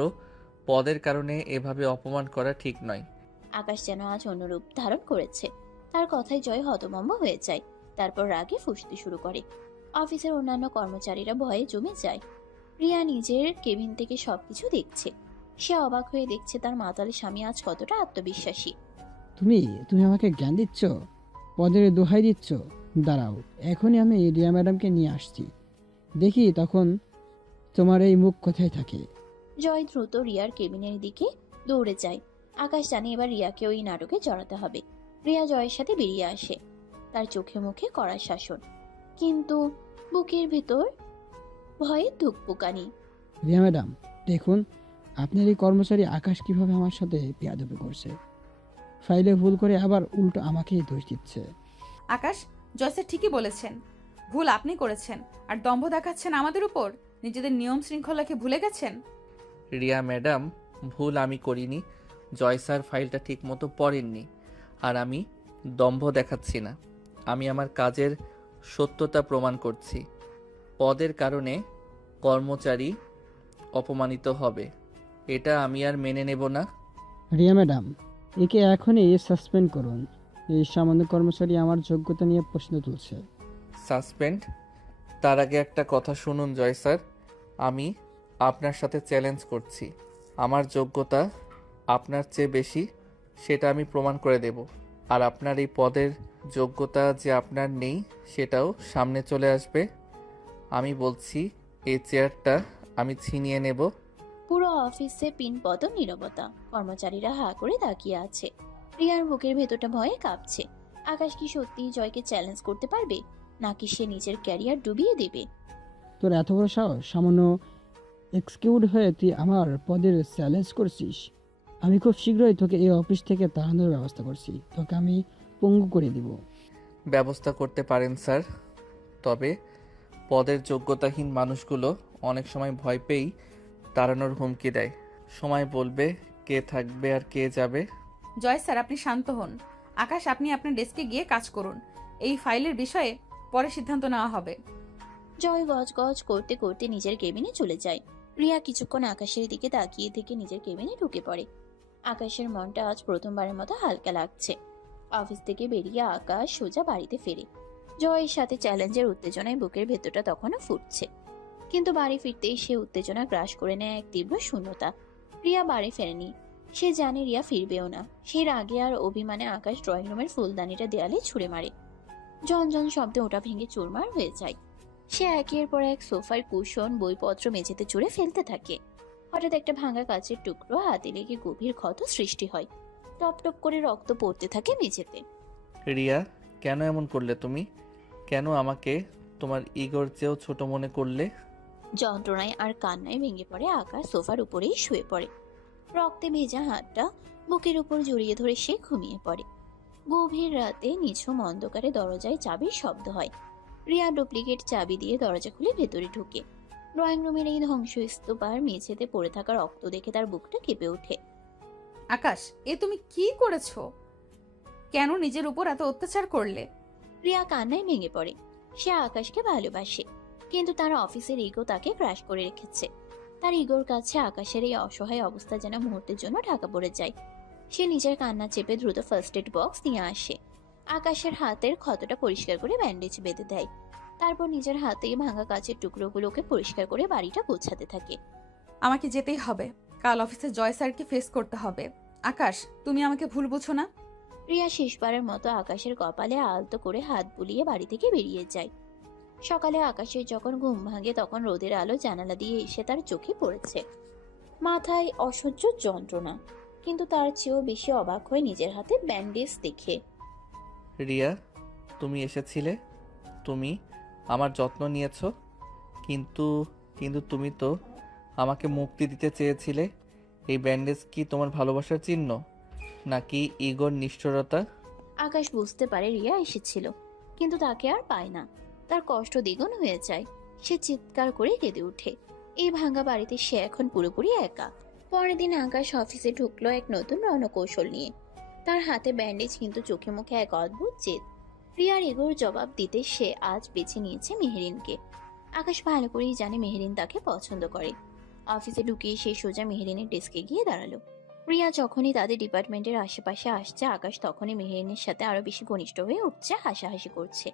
পদের কারণে এভাবে অপমান করা ঠিক নয়। আকাশ যেন আজ অনুরূপ ধারণ করেছে। তার কথায় জয় হতভম্ব হয়ে যায়, তারপর রাগে ফুঁসতে শুরু করে। অফিসের অন্যান্য কর্মচারীরা ভয়ে জমে যায়। রিয়া নিজের কেবিন থেকে সবকিছু দেখছে। সে অবাক হয়ে দেখছে তার মাতাল স্বামী আজ কতটা আত্মবিশ্বাসী। তুমি তুমি আমাকে জ্ঞান দিচ্ছ, পদের দোহাই দিচ্ছ? দাঁড়াও, এখনই আমি রিয়া ম্যাডামকে নিয়ে আসছি, দেখি তখন তোমার এই মুখ কোথায় থাকে। জয় দ্রুত রিয়ার কেবিনের দিকে দৌড়ে যায়। আকাশ জানে এবার রিয়াকে ওই নাটকে জড়াতে হবে। রিয়া জয়ের সাথে বেরিয়ে আসে, তার চোখে মুখে কড়া শাসন, কিন্তু বুকের ভিতর ভয়ে ধুকপুকানি। রিয়া ম্যাডাম, দেখুন আপনার এই কর্মচারী আকাশ কিভাবে আমার সাথে বেয়াদবি করছে। ফাইলে ভুল করে আবার উল্টো আমাকেই দোষ দিচ্ছে। আকাশ, জয়সে ঠিকই বলেছেন, ভুল আপনি করেছেন আর দম্ভ দেখাচ্ছেন আমাদের উপর। নিজেদের নিয়ম শৃঙ্খলাকে ভুলে গেছেন। রিয়া ম্যাডাম, ভুল আমি করিনি। জয় স্যার ফাইলটা ঠিকমতো পড়েননি, আর আমি দম্ভ দেখাচ্ছি না। আমি আমার কাজের সত্যতা প্রমাণ করছি। পদের কারণে কর্মচারী অপমানিত হবে, এটা আমি আর মেনে নেব না। রিয়া ম্যাডাম, একে এখনই সাসপেন্ড করুন। এই সামান্য কর্মচারী আমার যোগ্যতা নিয়ে প্রশ্ন তুলছে। সাসপেন্ড? তার আগে একটা কথা শুনুন জয় স্যার, আমি আপনার সাথে চ্যালেঞ্জ করছি। আমার যোগ্যতা আপনার চেয়ে বেশি, সেটা আমি প্রমাণ করে দেব। আর আপনার এই পদের যোগ্যতা যে আপনার নেই সেটাও সামনে চলে আসবে। আমি বলছি এই চেয়ারটা আমি ছিনিয়ে নেব। পুরো অফিসে পিনপত নীরবতা। কর্মচারীরা হা করে তাকিয়ে আছে। রিয়ার বুকের ভেতরটা ভয়ে কাঁপছে। আকাশ কি সত্যি জয়কে চ্যালেঞ্জ করতে পারবে, নাকি সে নিজের ক্যারিয়ার ডুবিয়ে দেবে? তোর এত বড় সাহস, সামান্য এক্সকিউড হয়ে তুই আমার পদের চ্যালেঞ্জ করছিস? আমি খুব শীঘ্রই তোকে এই অফিস থেকে তাড়ানোর ব্যবস্থা করছি। তোকে আমি পঙ্গু করে দিব। ব্যবস্থা করতে পারেন স্যার, তবে পদের যোগ্যতাহীন মানুষগুলো অনেক সময় ভয় পেয়েই তাড়ানোর হুমকি দেয়। সময় বলবে কে থাকবে আর কে যাবে। জয় স্যার, আপনি শান্ত হন। আকাশ, আপনি আপনার ডেস্কে গিয়ে কাজ করুন। এই ফাইলের বিষয়ে পরে সিদ্ধান্ত নেওয়া হবে। জয় গজ করতে করতে নিজের কেবিনে চলে যায়। রিয়া কিছুক্ষণ আকাশের দিকে তাকিয়ে থেকে নিজের কেবিনে ঢুকে পড়ে। আকাশের মনটা আজ প্রথমবারের মতো হালকা লাগছে। অফিস থেকে বেরিয়ে আকাশ সোজা বাড়িতে ফেরে। জয়ের সাথে চ্যালেঞ্জের উত্তেজনায় বুকের ভেতরটা তখনও ফুটছে, কিন্তু বাড়ি ফিরতেই সে উত্তেজনা গ্রাস করে নেয় এক তীব্র শূন্যতা। রিয়া বাড়ি ফেরেনি। সে জানে রিয়া ফিরবেও না। সে রাগে আর অভিমানে আকাশ ড্রয়িং রুমের ফুলদানিটা দেয়ালে ছুঁড়ে মারে। ঝনঝন শব্দে ওটা ভেঙে চুরমার হয়ে যায়। সে একের পর এক সোফার কুশন, বইপত্র মেঝেতে চুড়ে ফেলতে থাকে। হঠাৎ একটা ভাঙা কাচের টুকরো হাতে লেগে গভীর ক্ষত সৃষ্টি হয়। টপ টপ করে রক্ত পড়তে থাকে মেঝেতে। রিয়া, কেন এমন করলে তুমি? কেন আমাকে তোমার ইগোর চেয়েও ছোট মনে করলে? যন্ত্রণায় আর কান্নায় ভেঙে পড়ে আকাশ সোফার উপরেই শুয়ে পড়ে। রক্তে ভেজা হাতটা বুকের উপর জড়িয়ে ধরে সে ঘুমিয়ে পড়ে। গভীর রাতে নিঝুম অন্ধকারে দরজায় চাবির শব্দ হয়। রিয়া ডুপ্লিকেট চাবি দিয়ে দরজা খুলে ভেতরে ঢুকে। ড্রয়িং রুমের এই ধ্বংসস্তূপ আর মেঝেতে পড়ে থাকা রক্ত দেখে তার বুকটা কেঁপে ওঠে। আকাশ, এ তুমি কি করেছো? কেন নিজের উপর এত অত্যাচার করলে? রিয়া কান্নায় ভেঙে পড়ে। সে আকাশকে ভালোবাসে, কিন্তু তার অফিসের ইগো তাকে ক্রাশ করে রেখেছে। তার ইগোর কাছে আকাশের এই অসহায় অবস্থা যেন মুহূর্তের জন্য ঢাকা পড়ে যায়। সে নিজের কান্না চেপে দ্রুত ফার্স্ট এড বক্স নিয়ে আসে। আকাশের হাতের ক্ষতটা পরিষ্কার করে ব্যান্ডেজ বেঁধে দেয়। তারপর নিজের হাতে ভাঙা কাচের টুকরোগুলোকে পরিষ্কার করে বাড়িটা গোছাতে থাকে। আমাকে যেতেই হবে। কাল অফিসে জয় স্যারকে ফেস করতে হবে। আকাশ, তুমি আমাকে ভুল বুঝো না। রিয়া শেষবারের মতো আকাশের কপালে আলতো করে হাত বুলিয়ে বাড়ি থেকে বেরিয়ে যায়। সকালে আকাশের যখন ঘুম ভাঙে তখন রোদের আলো জানালা দিয়ে এসে তার চোখে পড়েছে। মাথায় অসহ্য যন্ত্রণা, কিন্তু তার চেয়েও বেশি অবাক হয়ে নিজের হাতে ব্যান্ডেজ দেখে। রিয়া, তুমি এসেছিলে, তুমি আমার যত্ন নিয়েছো, কিন্তু কিন্তু তুমি তো আমাকে মুক্তি দিতে চেয়েছিলে। এই ব্যান্ডেজ কি তোমার ভালোবাসার চিহ্ন, নাকি ইগোর নিষ্ঠুরতা? আকাশ বুঝতে পারে রিয়া এসেছিল, কিন্তু তাকে আর পায় না। তার কষ্ট দ্বিগুণ হয়ে যায়। সে চিৎকার করে কেঁদে ওঠে। এই ভাঙা বাড়িতে সে এখন পুরোপুরি একা। পরের দিন আকাশ অফিসে ঢুকলো এক নতুন রণকৌশল নিয়ে। তার হাতে ব্যান্ডেজ, কিন্তু চোখে মুখে এক অদ্ভুত জেদ। রিয়ার ইগোর জবাব দিতে সে আজ বেছে নিয়েছে মেহেরিনকে। আকাশ ভালো করেই জানে মেহেরিন তাকে পছন্দ করে। অফিসে ঢুকিয়ে সে সোজা মেহেরিনের ডেস্কে গিয়ে দাঁড়ালো। রিয়া যখনই তাদের ডিপার্টমেন্টের আশেপাশে আসছে, আকাশ তখনই মেহেরিনের সাথে আরো বেশি ঘনিষ্ঠ হয়ে উঠছে, হাসাহাসি করছে।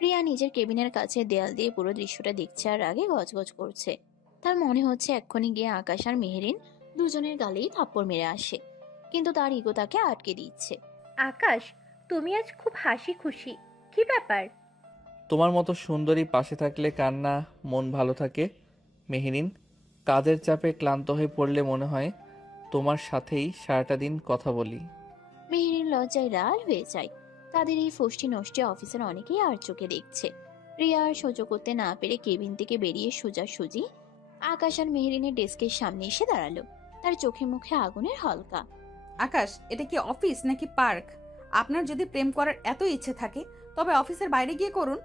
রিয়া নিজের কেবিনের কাছে দেয়াল দিয়ে পুরো দৃশ্যটা দেখছে আর আগে গজগজ করছে। তার মনে হচ্ছে এক্ষুনি গিয়ে আকাশ আর মেহেরিন দুজনের গালেই থাপ্পড় মেরে আসে, কিন্তু তার ইগো তাকে আটকে দিচ্ছে। আকাশ, তুমি আজ খুব হাসি খুশি, কি ব্যাপার? তোমার মতো সুন্দরী পাশে থাকলে কান্না মন ভালো থাকে মেহেরিন। কাজের চাপে ক্লান্ত হয়ে পড়লে মনে হয় তোমার সাথেই সারাটা দিন কথা বলি। মেহেরিন লজ্জায় লাল হয়ে যায়। তাদের এই ফষ্টি নষ্টি অফিসের অনেকেই আর চোখে দেখছে। রিয়া আর সহ্য করতে না পেরে কেবিন থেকে বেরিয়ে সোজাসুজি আকাশ আর মেহেরিনের ডেস্কের সামনে এসে দাঁড়ালো। তার চোখে মুখে আগুনের হলকা। আকাশ, এটা কি অফিস নাকি পার্ক? আপনার যদি প্রেম করার এত ইচ্ছে থাকে তবে অফিসের বাইরে গিয়ে করুন।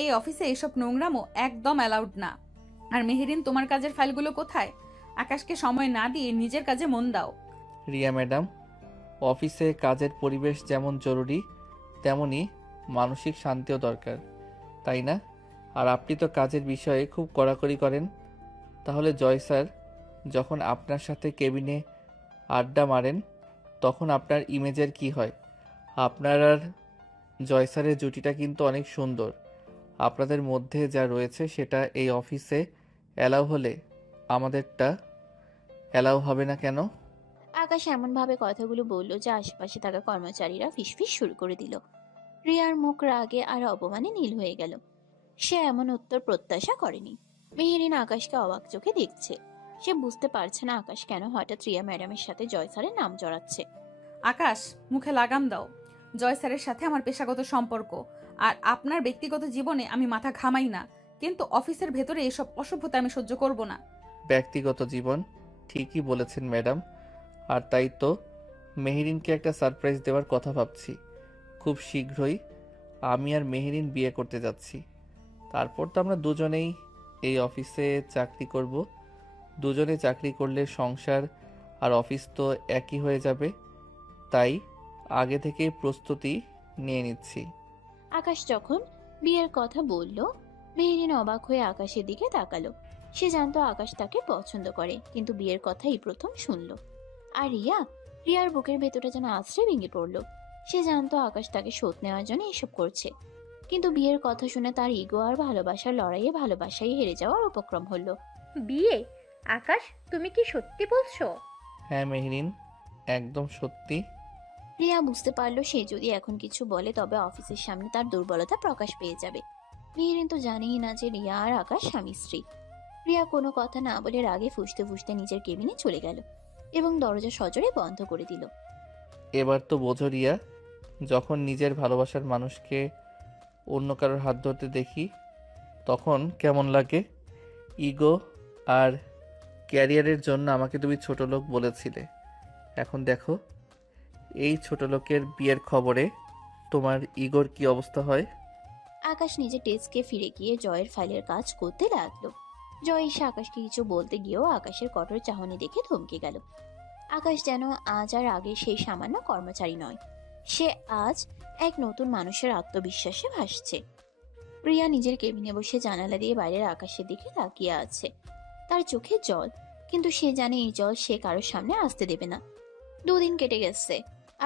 এই অফিসে এসব নোংরামো একদম অ্যালাউড না। আর মেহেরিন, তোমার কাজের ফাইলগুলো কোথায়? আকাশকে সময় না দিয়ে নিজের কাজে মন দাও। রিয়া ম্যাডাম, অফিসে কাজের পরিবেশ যেমন জরুরি তেমনি মানসিক শান্তিও দরকার, তাই না? আর আপনি তো কাজের বিষয়ে খুব কড়াকড়ি করেন। তাহলে জয় স্যার যখন আপনার সাথে কেবিনে আড্ডা মারেন তখন আপনার ইমেজের কি হয়? আপনার আর জয় স্যারের জুটিটা কিন্তু অনেক সুন্দর। আপনাদের মধ্যে যা রয়েছে সেটা এই অফিসে অ্যালাউ হলে আমাদেরটা অ্যালাউ হবে না কেন? আকাশ এমন ভাবে কথাগুলো বললো যে আশেপাশে থাকা কর্মচারীরা ফিসফিস শুরু করে দিল। রিয়ার মুখ রাগে আর অপমানে নীল হয়ে গেল। সে এমন উত্তর প্রত্যাশা করেনি। মেহেরিন আকাশকে অবাক চোখে দেখছে। সে বুঝতে পারছে না আকাশ কেন হঠাৎ রিয়া ম্যাডামের সাথে জয় স্যারের নাম জড়াচ্ছে। আকাশ, মুখে লাগাম দাও। জয় স্যারের সাথে আমার পেশাগত সম্পর্ক, আর আপনার ব্যক্তিগত জীবনে আমি মাথা ঘামাই না, কিন্তু অফিসের ভেতরে এসব অসভ্যতা আমি সহ্য করব না। ব্যক্তিগত জীবন, ঠিকই বলেছেন ম্যাডাম। আর তাই তো মেহেরিনকে একটা সারপ্রাইজ দেওয়ার কথা ভাবছি। খুব শীঘ্রই আমি আর মেহেরিন বিয়ে করতে যাচ্ছি। তারপর তো আমরা দুজনেই এই অফিসে চাকরি করব। দুজনে চাকরি করলে সংসার আর অফিস তো একই হয়ে যাবে। তাই আগে থেকেই প্রস্তুতি নিয়ে নিচ্ছি। আকাশ যখন বিয়ের কথা বলল, মেহেরিন অবাক হয়ে আকাশের দিকে তাকালো। সে জানতো আকাশ তাকে পছন্দ করে, কিন্তু বিয়ের কথাই প্রথম শুনলো। আর রিয়ার বুকের ভেতরটা যেন আছড়ে ভেঙে পড়লো। সে জানতো আকাশ তাকে শোধ নেওয়ার জন্য এসব করছে, কিন্তু বিয়ের কথা শুনে তার ইগো আর ভালোবাসার লড়াইয়ে ভালোবাসাই হেরে যাওয়ার উপক্রম হলো। বিয়ে? আকাশ, তুমি কি সত্যি বলছো? হ্যাঁ মেহেরিন, একদম সত্যি। রিয়া বুঝতে পারলো সে যদি এখন কিছু বলে তবে অফিসের সামনে তার দুর্বলতা প্রকাশ পেয়ে যাবে। মেহেরিন তো জানেই না যে রিয়া আর আকাশ স্বামী স্ত্রী। রিয়া কোনো কথা না বলে রাগে ফুঁসতে ফুঁসতে নিজের কেবিনে চলে গেল এবং দরজা সজোরে বন্ধ করে দিল। এবার তো বোঝো রিয়া, যখন নিজের ভালোবাসার মানুষকে অন্য কারোর হাত ধরতে দেখি তখন কেমন লাগে। ইগো আর ক্যারিয়ারের জন্য আমাকে তুমি ছোট লোক বলেছিলে। এখন দেখো, এই ছোট লোকের বিয়ের খবরে তোমার ইগোর কি অবস্থা হয়। আকাশ নিজের ডেস্কে ফিরে গিয়ে জয়ের ফাইলের কাজ করতে লাগলো। জয় এসে আকাশকে কিছু বলতে গিয়েও আকাশের কঠোর চাহনি দেখে থমকে গেল। আকাশ যেন আজ আর আগে সেই সামান্য কর্মচারী নয়, সে আজ এক নতুন মানুষের আত্মবিশ্বাসে ভাসছে। প্রিয়া নিজের কেবিনে বসে জানালা দিয়ে বাইরের আকাশের দিকে তাকিয়ে আছে। তার চোখে জল, কিন্তু সে জানে এই জল সে কারোর সামনে আসতে দেবে না। 2 দিন কেটে গেছে।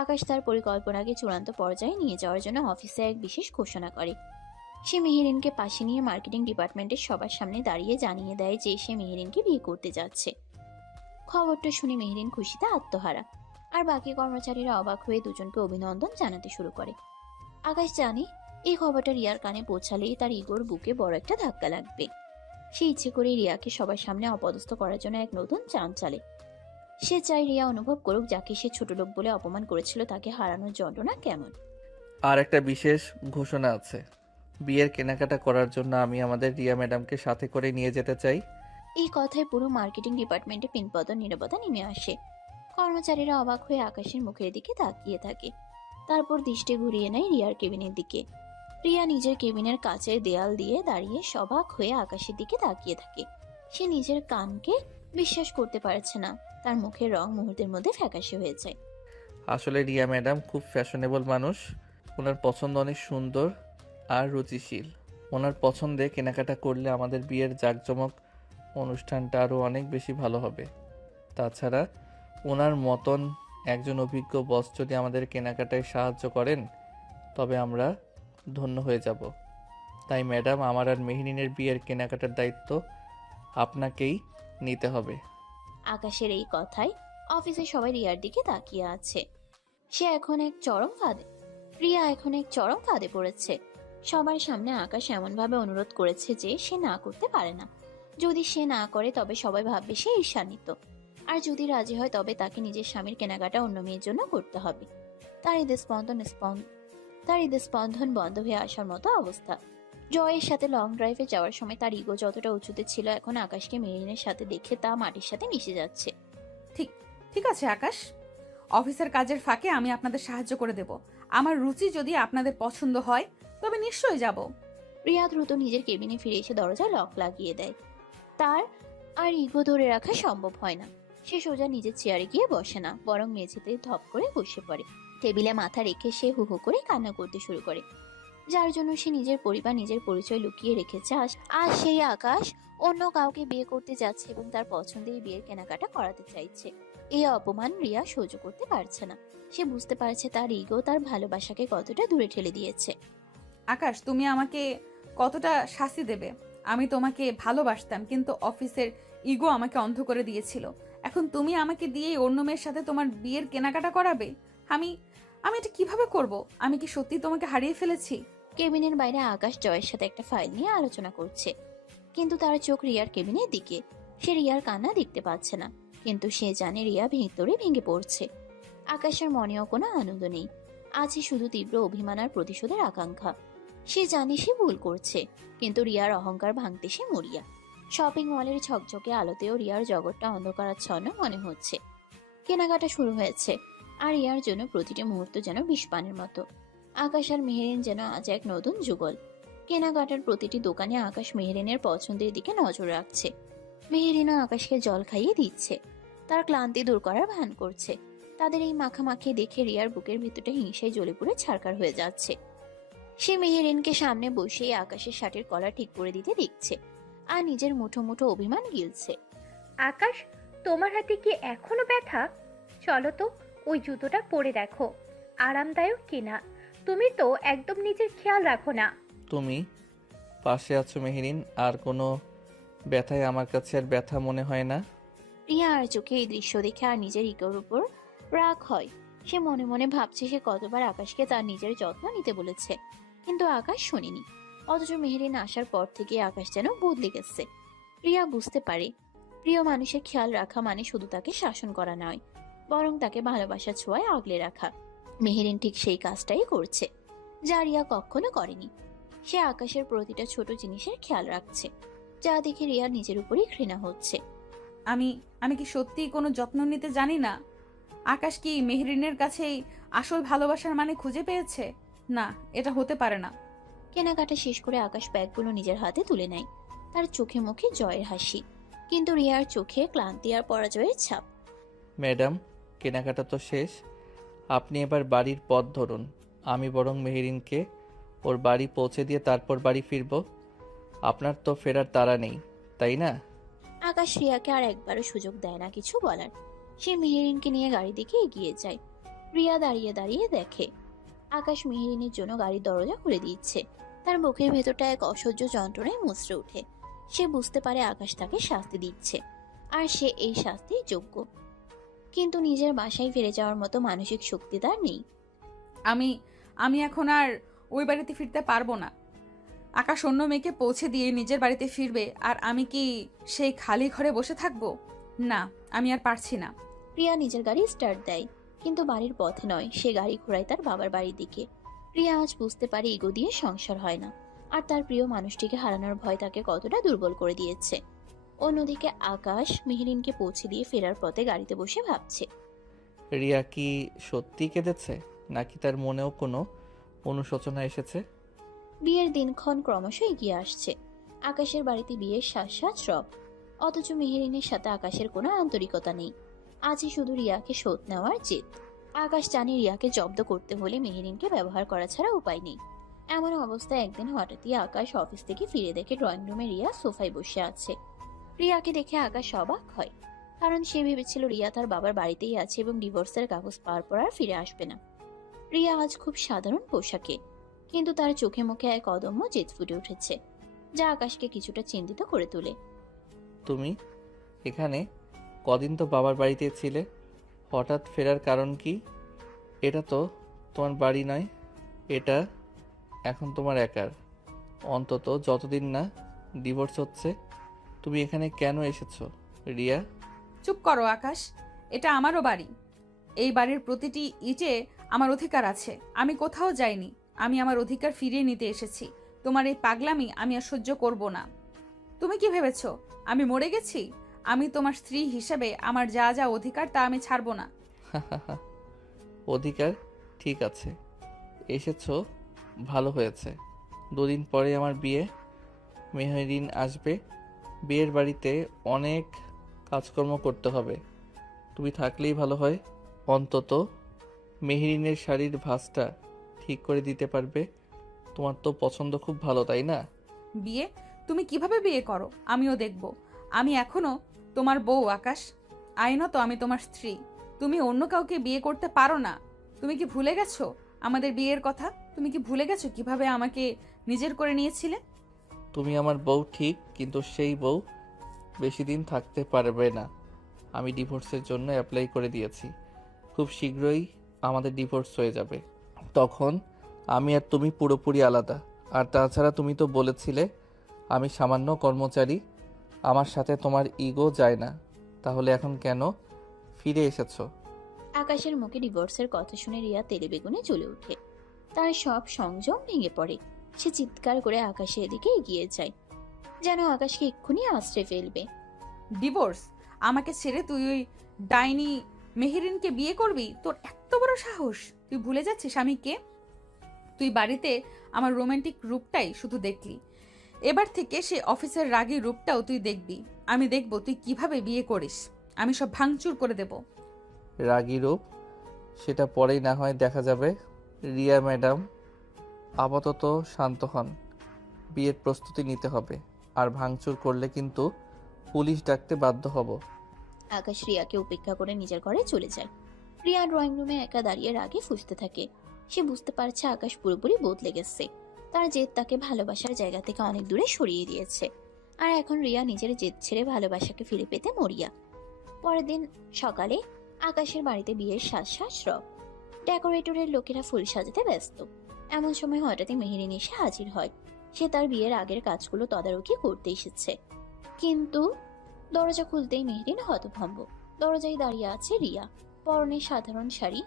আকাশ তার পরিকল্পনাকে চূড়ান্ত পর্যায়ে নিয়ে যাওয়ার জন্য অফিসে এক বিশেষ ঘোষণা করে। সে মেহেরিনকে পাশে নিয়ে মার্কেটিং ডিপার্টমেন্টের সবার সামনে দাঁড়িয়ে জানিয়ে দেয় যে সে মেহেরিনকে বিয়ে করতে যাচ্ছে। খবরটা শুনে মেহেরিন খুশিতে আত্মহারা, আর বাকি কর্মচারীরা অবাক হয়ে দুজনকে অভিনন্দন জানাতে শুরু করে। আকাশ জানে এই খবরটা রিয়ার কানে পৌঁছালেই তার ইগোর বুকে বড় একটা ধাক্কা লাগবে। সে ইচ্ছে করে রিয়াকে সবার সামনে অপদস্থ করার জন্য এক নতুন চাল চালে। সে চায় রিয়া অনুভব করুক যাকে সে ছোট লোক বলে অপমান করেছিল তাকে হারানোর যন্ত্রণা কেমন। আর একটা বিশেষ ঘোষণা আছে, বিয়ের কেনাকাটা করার জন্য আমি আমাদের রিয়া ম্যাডামকে সাথে করে নিয়ে যেতে চাই। এই কথায় পুরো মার্কেটিং ডিপার্টমেন্টে পিনপদ নীরবতা নেমে আসে। কর্মচারীরা অবাক হয়ে আকাশের মুখের দিকে তাকিয়ে থাকে, তারপর দৃষ্টি ঘুরিয়ে নেয় রিয়ার কেবিনের দিকে। রিয়া নিজের কেবিনের কাছের দেয়াল দিয়ে দাঁড়িয়ে অবাক হয়ে আকাশের দিকে তাকিয়ে থাকে। সে নিজের কানকে বিশ্বাস করতে পারছে না, তার মুখের রং মুহূর্তের মধ্যে ফ্যাকাশে হয়ে যায়। আসলে রিয়া ম্যাডাম খুব ফ্যাশনেবল মানুষ। ওনার পছন্দ অনেক সুন্দর আর রুচিশীল। ওনার পছন্দে কেনাকাটা করলে আমাদের বিয়ের জাঁকজমক অনুষ্ঠানটা আরও অনেক বেশি ভালো হবে। তাছাড়া ওনার মতন একজন অভিজ্ঞ বস যদি আমাদের কেনাকাটায় সাহায্য করেন তবে আমরা ধন্য হয়ে যাব। তাই ম্যাডাম, আমার আর মেহরিনের বিয়ের কেনাকাটার দায়িত্ব আপনাকেই নিতে হবে। আকাশের এই কথায় অফিসে সবাই রিয়ার দিকে তাকিয়ে আছে। রিয়া এখন এক চরম ফাঁদে পড়েছে। সবার সামনে আকাশ এমনভাবে অনুরোধ করেছে যে সে না করতে পারে না। যদি সে না করে তবে সবাই ভাববে সে ঈর্ষান্বিত, আর যদি রাজি হয় তবে তাকে নিজের স্বামীর কেনাকাটা অন্য মেয়ের জন্য করতে হবে। তার হৃদস্পন্দন বন্ধ হয়ে আসার মতো অবস্থা। জয়ের সাথে লং ড্রাইভে যাওয়ার সময় তার ইগো যতটা উঁচুতে ছিল, এখন আকাশকে মেরিনের সাথে দেখে তা মাটির সাথে মিশে যাচ্ছে। ঠিক আছে আকাশ, অফিসের কাজের ফাঁকে আমি আপনাদের সাহায্য করে দেব। আমার রুচি যদি আপনাদের পছন্দ হয় তবে নিশ্চয়ই যাব। রিয়া দ্রুত নিজের কেবিনে ফিরে এসে দরজায় লক লাগিয়ে দেয়। তার আর ইগো ধরে রাখা সম্ভব হয় না। সে সোজা নিজের চেয়ারে গিয়ে বসে না, বরং মেঝেতে ধপ করে বসে পড়ে। টেবিলে মাথা রেখে সে হু হু করে কান্না করতে শুরু করে, যার জন্য সে নিজের পরিবার, নিজের পরিচয় লুকিয়ে রেখেছে। আজ সেই আকাশ অন্য কাউকে বিয়ে করতে যাচ্ছে এবং তার পছন্দের বিয়ের কেনাকাটা করাতে চাইছে। এই অপমান রিয়া সহ্য করতে পারছে না। সে বুঝতে পারছে তার ইগো তার ভালোবাসাকে কতটা দূরে ঠেলে দিয়েছে। আকাশ, তুমি আমাকে কতটা শাস্তি দেবে? আমি তোমাকে ভালোবাসতাম, কিন্তু অফিসের ইগো আমাকে অন্ধ করে দিয়েছিল। এখন তুমি আমাকে দিয়ে অন্য মেয়ের সাথে তোমার বিয়ের কেনাকাটা করাবে? আমি এটা কিভাবে করব? আমি কি সত্যি তোমাকে হারিয়ে ফেলেছি? কেবিনের বাইরে আকাশ জয়ের সাথে একটা ফাইল নিয়ে আলোচনা করছে, কিন্তু তার চোখ রিয়ার কেবিনের দিকে। সে রিয়ার কান্না দেখতে পাচ্ছে না, কিন্তু সে জানে রিয়া ভিতরে ভেঙে পড়ছে। আকাশের মনেও কোনো আনন্দ নেই, আছে শুধু তীব্র অভিমান আর প্রতিশোধের আকাঙ্ক্ষা। সে জানে সে ভুল করছে, কিন্তু রিয়ার অহংকার ভাঙতে সে মরিয়া। শপিং মলের ঝকঝকে আলোতেও রিয়ার জগৎটা অন্ধকারাচ্ছন্ন মনে হচ্ছে। কেনাকাটা শুরু হয়েছে, আর রিয়ার জন্য প্রতিটি মুহূর্ত যেন বিষপানের মতো। আকাশ আর মেহেরিন যেন আজ এক নতুন যুগল। কেনাকাটার প্রতিটি দোকানে আকাশ মেহেরিনের পছন্দের দিকে নজর রাখছে। মেহেরিনও আকাশকে জল খাইয়ে দিচ্ছে, তার ক্লান্তি দূর করার ভান করছে। তাদের এই মাখামাখি দেখে রিয়ার বুকের ভিতরটা হিংসায় জ্বলে পুড়ে ছারকার হয়ে যাচ্ছে। সে মেহেরিনকে সামনে বসিয়ে আকাশের শার্টের কলার ঠিক করে দিতে দেখছে, আর নিজের মুঠো মুঠো অভিমান গিলছে। আকাশ, তোমার হাতে কি এখনো ব্যথা? চলো তো, ওই জুতোটা পরে দেখো, আরামদায়ক কিনা। তুমি তো একদম নিজের খেয়াল রাখো না। তুমি পাশে আছো মেহেরিন, আর কোনো ব্যথায় আমার কাছে আর ব্যথা মনে হয় না। রিয়া আর চোখে এই দৃশ্য দেখে আর নিজের ইগোর উপর রাগ হয়। সে মনে মনে ভাবছে সে কতবার আকাশকে তার নিজের যত্ন নিতে বলেছে, কিন্তু আকাশ শোনেনি। অথচ মেহেরিন আসার পর থেকে আকাশ যেন বদলে গেছে। রিয়া বুঝতে পারে প্রিয় মানুষের খেয়াল রাখা মানে শুধু তাকে শাসন করা নয়, বরং তাকে ভালোবাসার ছোঁয়ায় আগলে রাখা। মেহেরিন ঠিক সেই কাজটাই করছে, যা রিয়া কখনো করেনি। সে আকাশের প্রতিটা ছোট জিনিসের খেয়াল রাখছে, যা দেখে রিয়ার নিজের উপরই ঘৃণা হচ্ছে। আমি আমি কি সত্যিই কোনো যত্ন নিতে জানি না? আকাশ কি মেহরিনের কাছেই আসল ভালোবাসার মানে খুঁজে পেয়েছে? না, এটা হতে পারে না। কেনাকাটা শেষ করে আকাশ ব্যাগগুলো নিজের হাতে তুলে নেয়। তার চোখে মুখে জয়ের হাসি, কিন্তু রিয়ার চোখে ক্লান্তি আর পরাজয়ের ছাপ। ম্যাডাম, কেনাকাটা তো শেষ, আপনি এবার বাড়ির পথ ধরুন। আমি বরং মেহেরিনকে ওর বাড়ি পৌঁছে দিয়ে তারপর বাড়ি ফিরব। আপনার তো ফেরার তাড়া নেই, তাই না? আকাশ রিয়াকে আর একবারও সুযোগ দেয় না কিছু বলার। সে মেহেরিনকে নিয়ে গাড়ি দিকে এগিয়ে যায়। রিয়া দাঁড়িয়ে দাঁড়িয়ে দেখে আকাশ মেহেরিনের জন্য গাড়ির দরজা খুলে দিচ্ছে। তার মুখের ভেতরটা এক অসহ্য যন্ত্রণায় মুচড়ে ওঠে। সে বুঝতে পারে আকাশ তাকে শাস্তি দিচ্ছে, আর সে এই শাস্তির যোগ্য। কিন্তু নিজের বাসায় ফিরে যাওয়ার মতো মানসিক শক্তি তার নেই। আমি আমি এখন আর ওই বাড়িতে ফিরতে পারবো না। আকাশ অন্য মেয়েকে পৌঁছে দিয়ে নিজের বাড়িতে ফিরবে, আর আমি কি সেই খালি ঘরে বসে থাকবো? না, আমি আর পারছি না। রিয়া নিজের গাড়ি স্টার্ট দেয়, কিন্তু বাড়ির পথে নয়, সে গাড়ি ঘোরায় তার বাবার বাড়ির দিকে। রিয়া আজ বুঝতে পারে ইগো দিয়ে সংসার হয় না, আর তার প্রিয় মানুষটিকে হারানোর ভয় তাকে কতটা দুর্বল করে দিয়েছে। অন্যদিকে আকাশ মেহেরিনকে পৌঁছে দিয়ে ফেরার পথে গাড়িতে বসে ভাবছে। রিয়া কি সত্যি কেঁদেছে, নাকি তার মনেও কোনো অনুশোচনা এসেছে? বিয়ের দিনক্ষণ ক্রমশ এগিয়ে আসছে। আকাশের বাড়িতে বিয়ের সাজ সাজ রব, অথচ মেহেরিনের সাথে আকাশের কোনো আন্তরিকতা নেই। আজই শুধু রিয়াকে শোধ নেওয়ার জেদ। আকাশ জানে রিয়াকে জব্দ করতে হলে মেহেরিনকে ব্যবহার করা ছাড়া উপায় নেই। এমন অবস্থায় একদিন হঠাৎই আকাশ অফিস থেকে ফিরে দেখে ড্রয়িং রুমে রিয়া সোফায় বসে আছে। রিয়াকে দেখে আকাশ অবাক হয়, কারণ সে ভেবেছিল রিয়া তার বাবার বাড়িতেই আছে এবং ডিভোর্সের কাগজ পাওয়ার পর আর ফিরে আসবে না। রিয়া আজ খুব সাধারণ পোশাকে, কিন্তু তার চোখে মুখে এক অদম্য জেদ ফুটে উঠেছে, যা আকাশকে কিছুটা চিন্তিত করে তোলে। তুমি এখানে কদিন তো বাবার বাড়িতে ছিলে, হঠাৎ ফেরার কারণ কি? এটা তো তোমার বাড়ি নয়, এটা এখন তোমার একার। অন্তত যতদিন না ডিভোর্স হচ্ছে। তুমি এখানে কেন এসেছো রিয়া? চুপ করো আকাশ, এটা আমারও বাড়ি। এই বাড়ির প্রতিটি ইটে আমার অধিকার আছে। আমি কোথাও যাইনি, আমি আমার অধিকার ফিরিয়ে নিতে এসেছি। তোমার এই পাগলামি আমি আর সহ্য করব না। তুমি কি ভেবেছো আমি মরে গেছি? আমি তোমার স্ত্রী হিসেবে আমার যা যা অধিকার তা আমি ছাড়বো না। অধিকার? ঠিক আছে, এসেছো, ভালো হয়েছে। দুদিন পরে আমার বিয়ে, মেহেরিন আসবে। বিয়ের বাড়িতে অনেক কাজকর্ম করতে হবে, তুমি থাকলেই ভালো হয়। অন্তত মেহেরিনের শাড়ির ভাঁজটা ঠিক করে দিতে পারবে। তোমার তো পছন্দ খুব ভালো, তাই না? বিয়ে? তুমি কিভাবে বিয়ে করো আমিও দেখব। আমি এখনো তোমার বউ আকাশ, আইনত আমি তোমার স্ত্রী। তুমি অন্য কাউকে বিয়ে করতে পারো না। তুমি কি ভুলে গেছো আমাদের বিয়ের কথা? তুমি কি ভুলে গেছো কিভাবে আমাকে নিজের করে নিয়েছিলে? তুমি আমার বউ ঠিক, কিন্তু সেই বউ বেশি দিন থাকতে পারবে না। আমি ডিভোর্সের জন্য অ্যাপ্লাই করে দিয়েছি। খুব শীঘ্রই আমাদের ডিভোর্স হয়ে যাবে। তখন আমি আর তুমি পুরোপুরি আলাদা। আর তাছাড়া তুমি তো বলেছিলে আমি সামান্য কর্মচারী, আমার সাথে তোমার ইগো যায় না। তাহলে এখন কেন ফিরে এসেছো? আকাশের মুখে ডিভোর্সের কথা শুনে রিয়া তেলে বেগুনে জ্বলে ওঠে। তার সব সংযম ভেঙে পড়ে। সে চিৎকার করে আকাশের দিকে এগিয়ে যায়, যেন আকাশকে এক্ষুনি আশ্রয় ফেলবে। ডিভোর্স? আমাকে ছেড়ে তুই ওই ডাইনি মেহেরিনকে বিয়ে করবি? তোর এত বড় সাহস! তুই ভুলে যাচ্ছিস আমি কে? তুই বাড়িতে আমার রোমান্টিক রূপটাই শুধু দেখলি, এবার থেকে সে অফিসের রাগী রূপটাও তুই দেখবি। আমি দেখব তুই কিভাবে বিয়ে করিস। আমি সব ভাঙচুর করে দেব। রাগী রূপ সেটা পরেই না হয় দেখা যাবে। রিয়া ম্যাডাম, আপাতত শান্ত হন। বিয়ের প্রস্তুতি নিতে হবে, আর ভাঙচুর করলে কিন্তু পুলিশ ডাকতে বাধ্য হব। আকাশ রিয়াকে উপেক্ষা করে নিজের ঘরে চলে যায়। রিয়া ড্রয়িং রুমে একা দাঁড়িয়ে রাগে ফুঁসতে থাকে। সে বুঝতে পারছে আকাশ পুরোপুরি বদলে গেছে। তার জেদ তাকে ভালোবাসার জায়গা থেকে অনেক দূরে সরিয়ে দিয়েছে। আর এখন রিয়া নিজের জেদ ছেড়ে ভালোবাসাকে ফিরে পেতে মরিয়া। পরের দিন সকালে আকাশের বাড়িতে বিয়ের সাজ রব। ডেকোরেটরের লোকেরা ফুল সাজাতে ব্যস্ত। এমন সময় হঠাৎই মেহেরিন এসে হাজির হয়। সে তার বিয়ের আগের কাজগুলো তদারকি করতে এসেছে। কিন্তু দরজা খুলতেই মেহেরিন হতভম্ব। দরজায় দাঁড়িয়ে আছে রিয়া, পরনে সাধারণ শাড়ি,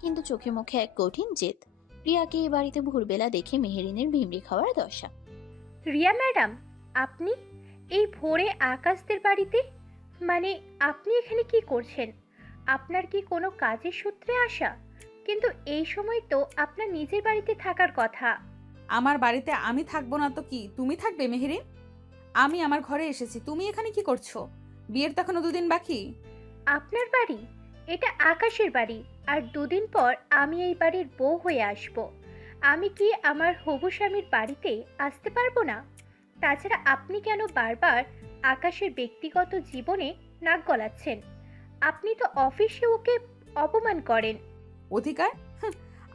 কিন্তু চোখে মুখে এক কঠিন জেদ। রিয়াকে এই বাড়িতে ভোরবেলা দেখে মেহেরিনের ভিমড়ি খাওয়ার দশা। রিয়া ম্যাডাম, আপনি এই ভোরে আকাশদের বাড়িতে? মানে আপনি এখানে কি করছেন? আপনার কি কোনো কাজের সূত্রে আসা? কিন্তু এই সময় তো আপনার নিজের বাড়িতে থাকার কথা। আমার বাড়িতে আমি থাকবো না তো কি তুমি থাকবে মেহেরিন? আমি আমার ঘরে এসেছি, তুমি এখানে কি করছো? বিয়ের তো এখনো 2 দিন বাকি। আপনার বাড়ি? এটা আকাশের বাড়ি, আর 2 দিন পর আমি এই বাড়ির বউ হয়ে আসব। আমি কি আমার হবু স্বামীর বাড়িতে আসতে পারবো না? তাছাড়া আপনি কেন বারবার আকাশের ব্যক্তিগত জীবনে নাক গলাচ্ছেন? আপনি তো অফিসে ওকে অপমান করেন। অধিকার?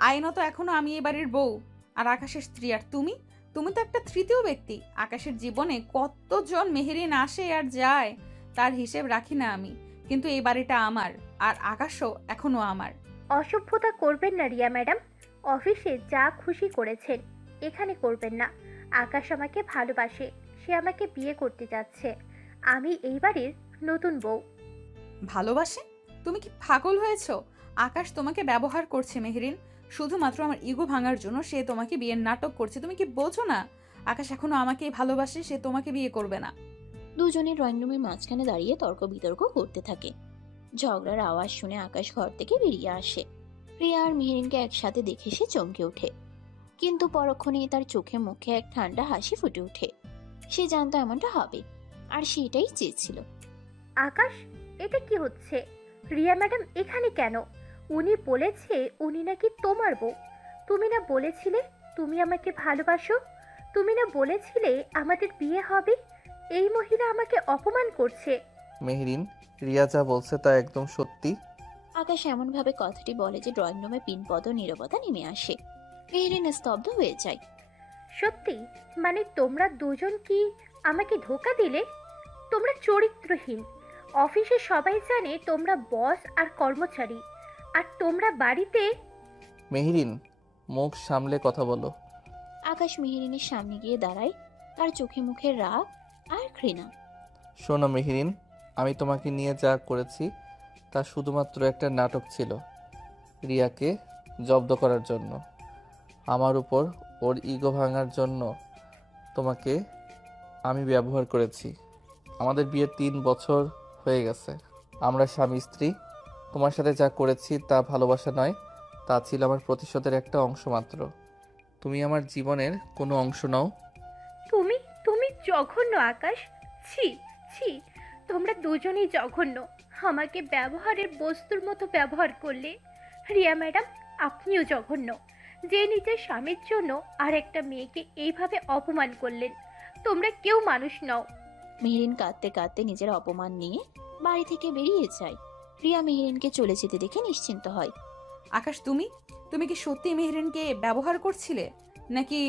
আইনত এখনো আমি এই বাড়ির বউ আর আকাশের স্ত্রী। আর তুমি তুমি তো একটা তৃতীয় ব্যক্তি। আকাশের জীবনে কতজন মেহেরিন আসে আর যায় তার হিসেব রাখি না আমি, কিন্তু এই বাড়িটা আমার, আর আকাশও এখনো আমার। অসভ্যতা করবেন না রিয়া ম্যাডাম। অফিসে যা খুশি করেছেন, এখানে করবেন না। আকাশ আমাকে ভালোবাসে, সে আমাকে বিয়ে করতে যাচ্ছে। আমি এই বাড়ির নতুন বউ। ভালোবাসে? তুমি কি পাগল হয়েছো? আকাশ তোমাকে ব্যবহার করছে মেহেরিন, শুধুমাত্র আমার ইগো ভাঙার জন্য সে তোমাকে বিয়ের নাটক করছে। তুমি কি বোঝো না আকাশ এখনো আমাকেই ভালোবাসে, সে তোমাকে বিয়ে করবে না। দুজনে ড্রয়িং রুমের মাঝখানে দাঁড়িয়ে তর্ক বিতর্ক করতে থাকে। ঝগড়ার আওয়াজ শুনে আকাশ ঘর থেকে বেরিয়ে আসে। রিয়া আর মেহেরিনকে একসাথে দেখে সে চমকে ওঠে, কিন্তু পরক্ষণেই তার চোখে মুখে এক ঠান্ডা হাসি ফুটে ওঠে। সে জানতো এমনটা হবে, আর সেটাই চেয়েছিল। আকাশ, এটা কি হচ্ছে? রিয়া ম্যাডাম এখানে কেন? উনি বলেছে উনি নাকি তোমার বউ। তুমি না বলেছিলে তুমি আমাকে ভালোবাসো? তুমি না বলেছিলে আমাদের বিয়ে হবে? এই মহিলা আমাকে অপমান করছে। মেহেরিন, রিয়া যা বলছে তা একদম সত্যি। আকাশ এমনভাবে কথাটি বলে যে ড্রয়িং রুমে পিনপদ নীরবতা নেমে আসে। মেহেরিন স্তব্ধ হয়ে যায়। সত্যি? মানে তোমরা দুজন কি আমাকে ধোঁকা দিলে? তোমরা চরিত্রহীন। অফিসে সবাই জানে তোমরা বস আর কর্মচারী, আর তোমরা বাড়িতে। মেহেরিন, মুখ সামলে কথা বলো। আকাশ মেহেরিনের সামনে গিয়ে দাঁড়ায়, তার চোখে মুখে রাগ আর ঘৃণা। শোনো মেহেরিন, আমি তোমাকে নিয়ে যা করেছি তা শুধুমাত্র একটা নাটক ছিল, রিয়াকে জব্দ করার জন্য। আমার উপর ওর ইগো ভাঙার জন্য তোমাকে আমি ব্যবহার করেছি। আমাদের বিয়ের 3 বছর হয়ে গেছে, আমরা স্বামী স্ত্রী। তোমার সাথে যা করেছি তা ভালোবাসা নয়, তা ছিল আমার প্রতিশোধের একটা অংশ মাত্র। তুমি আমার জীবনের কোনো অংশ নও। তুমি তুমি জঘন্য আকাশ। ছি ছি, তোমরা দুজনেই জঘন্য। আমাকে ব্যবহারের বস্তুর মতো ব্যবহার করলে। রিয়া ম্যাডাম, আপনিও জঘন্য, যে নিজের স্বামীর জন্য আর একটা মেয়েকে এইভাবে অপমান করলেন। তোমরা কেউ মানুষ নও। মেহেরিন কাঁদতে কাঁদতে নিজের অপমান নিয়ে বাড়ি থেকে বেরিয়ে যায়। রিয়া মেহেরিনকে চলে যেতে দেখে নিশ্চিন্ত হয়। আকাশ, তুমি তুমি কি সত্যি মেহেরিনকে ব্যবহার করছিলে, নাকি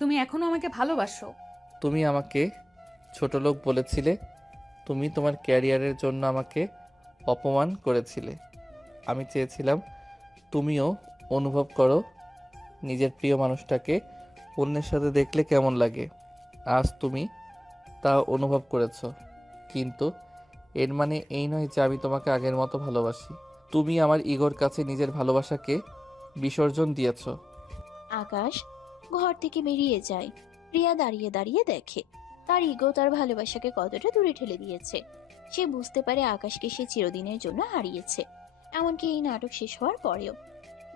তুমি এখনো আমাকে ভালোবাসো? তুমি আমাকে ছোট লোক বলেছিলে, তুমি তোমার ক্যারিয়ারের জন্য আমাকে অপমান করেছিলে। আমি চেয়েছিলাম তুমিও অনুভব করো নিজের প্রিয় মানুষটাকে অন্যের সাথে দেখলে কেমন লাগে। আজ তুমি তা অনুভব করেছো, কিন্তু এর মানে এই নয় যে আমি তোমাকে আগের মতো ভালোবাসি। তুমি আমার ইগোর কাছে নিজের ভালোবাসাকে বিসর্জন দিয়েছো। আকাশ ঘর থেকে বেরিয়ে যায়। রিয়া দাঁড়িয়ে দাঁড়িয়ে দেখে তার ইগো তার ভালোবাসাকে কতটা দূরে ঠেলে দিয়েছে। সে বুঝতে পারে আকাশকে সে চিরদিনের জন্য হারিয়েছে, এমনকি এই নাটক শেষ হওয়ার পরেও।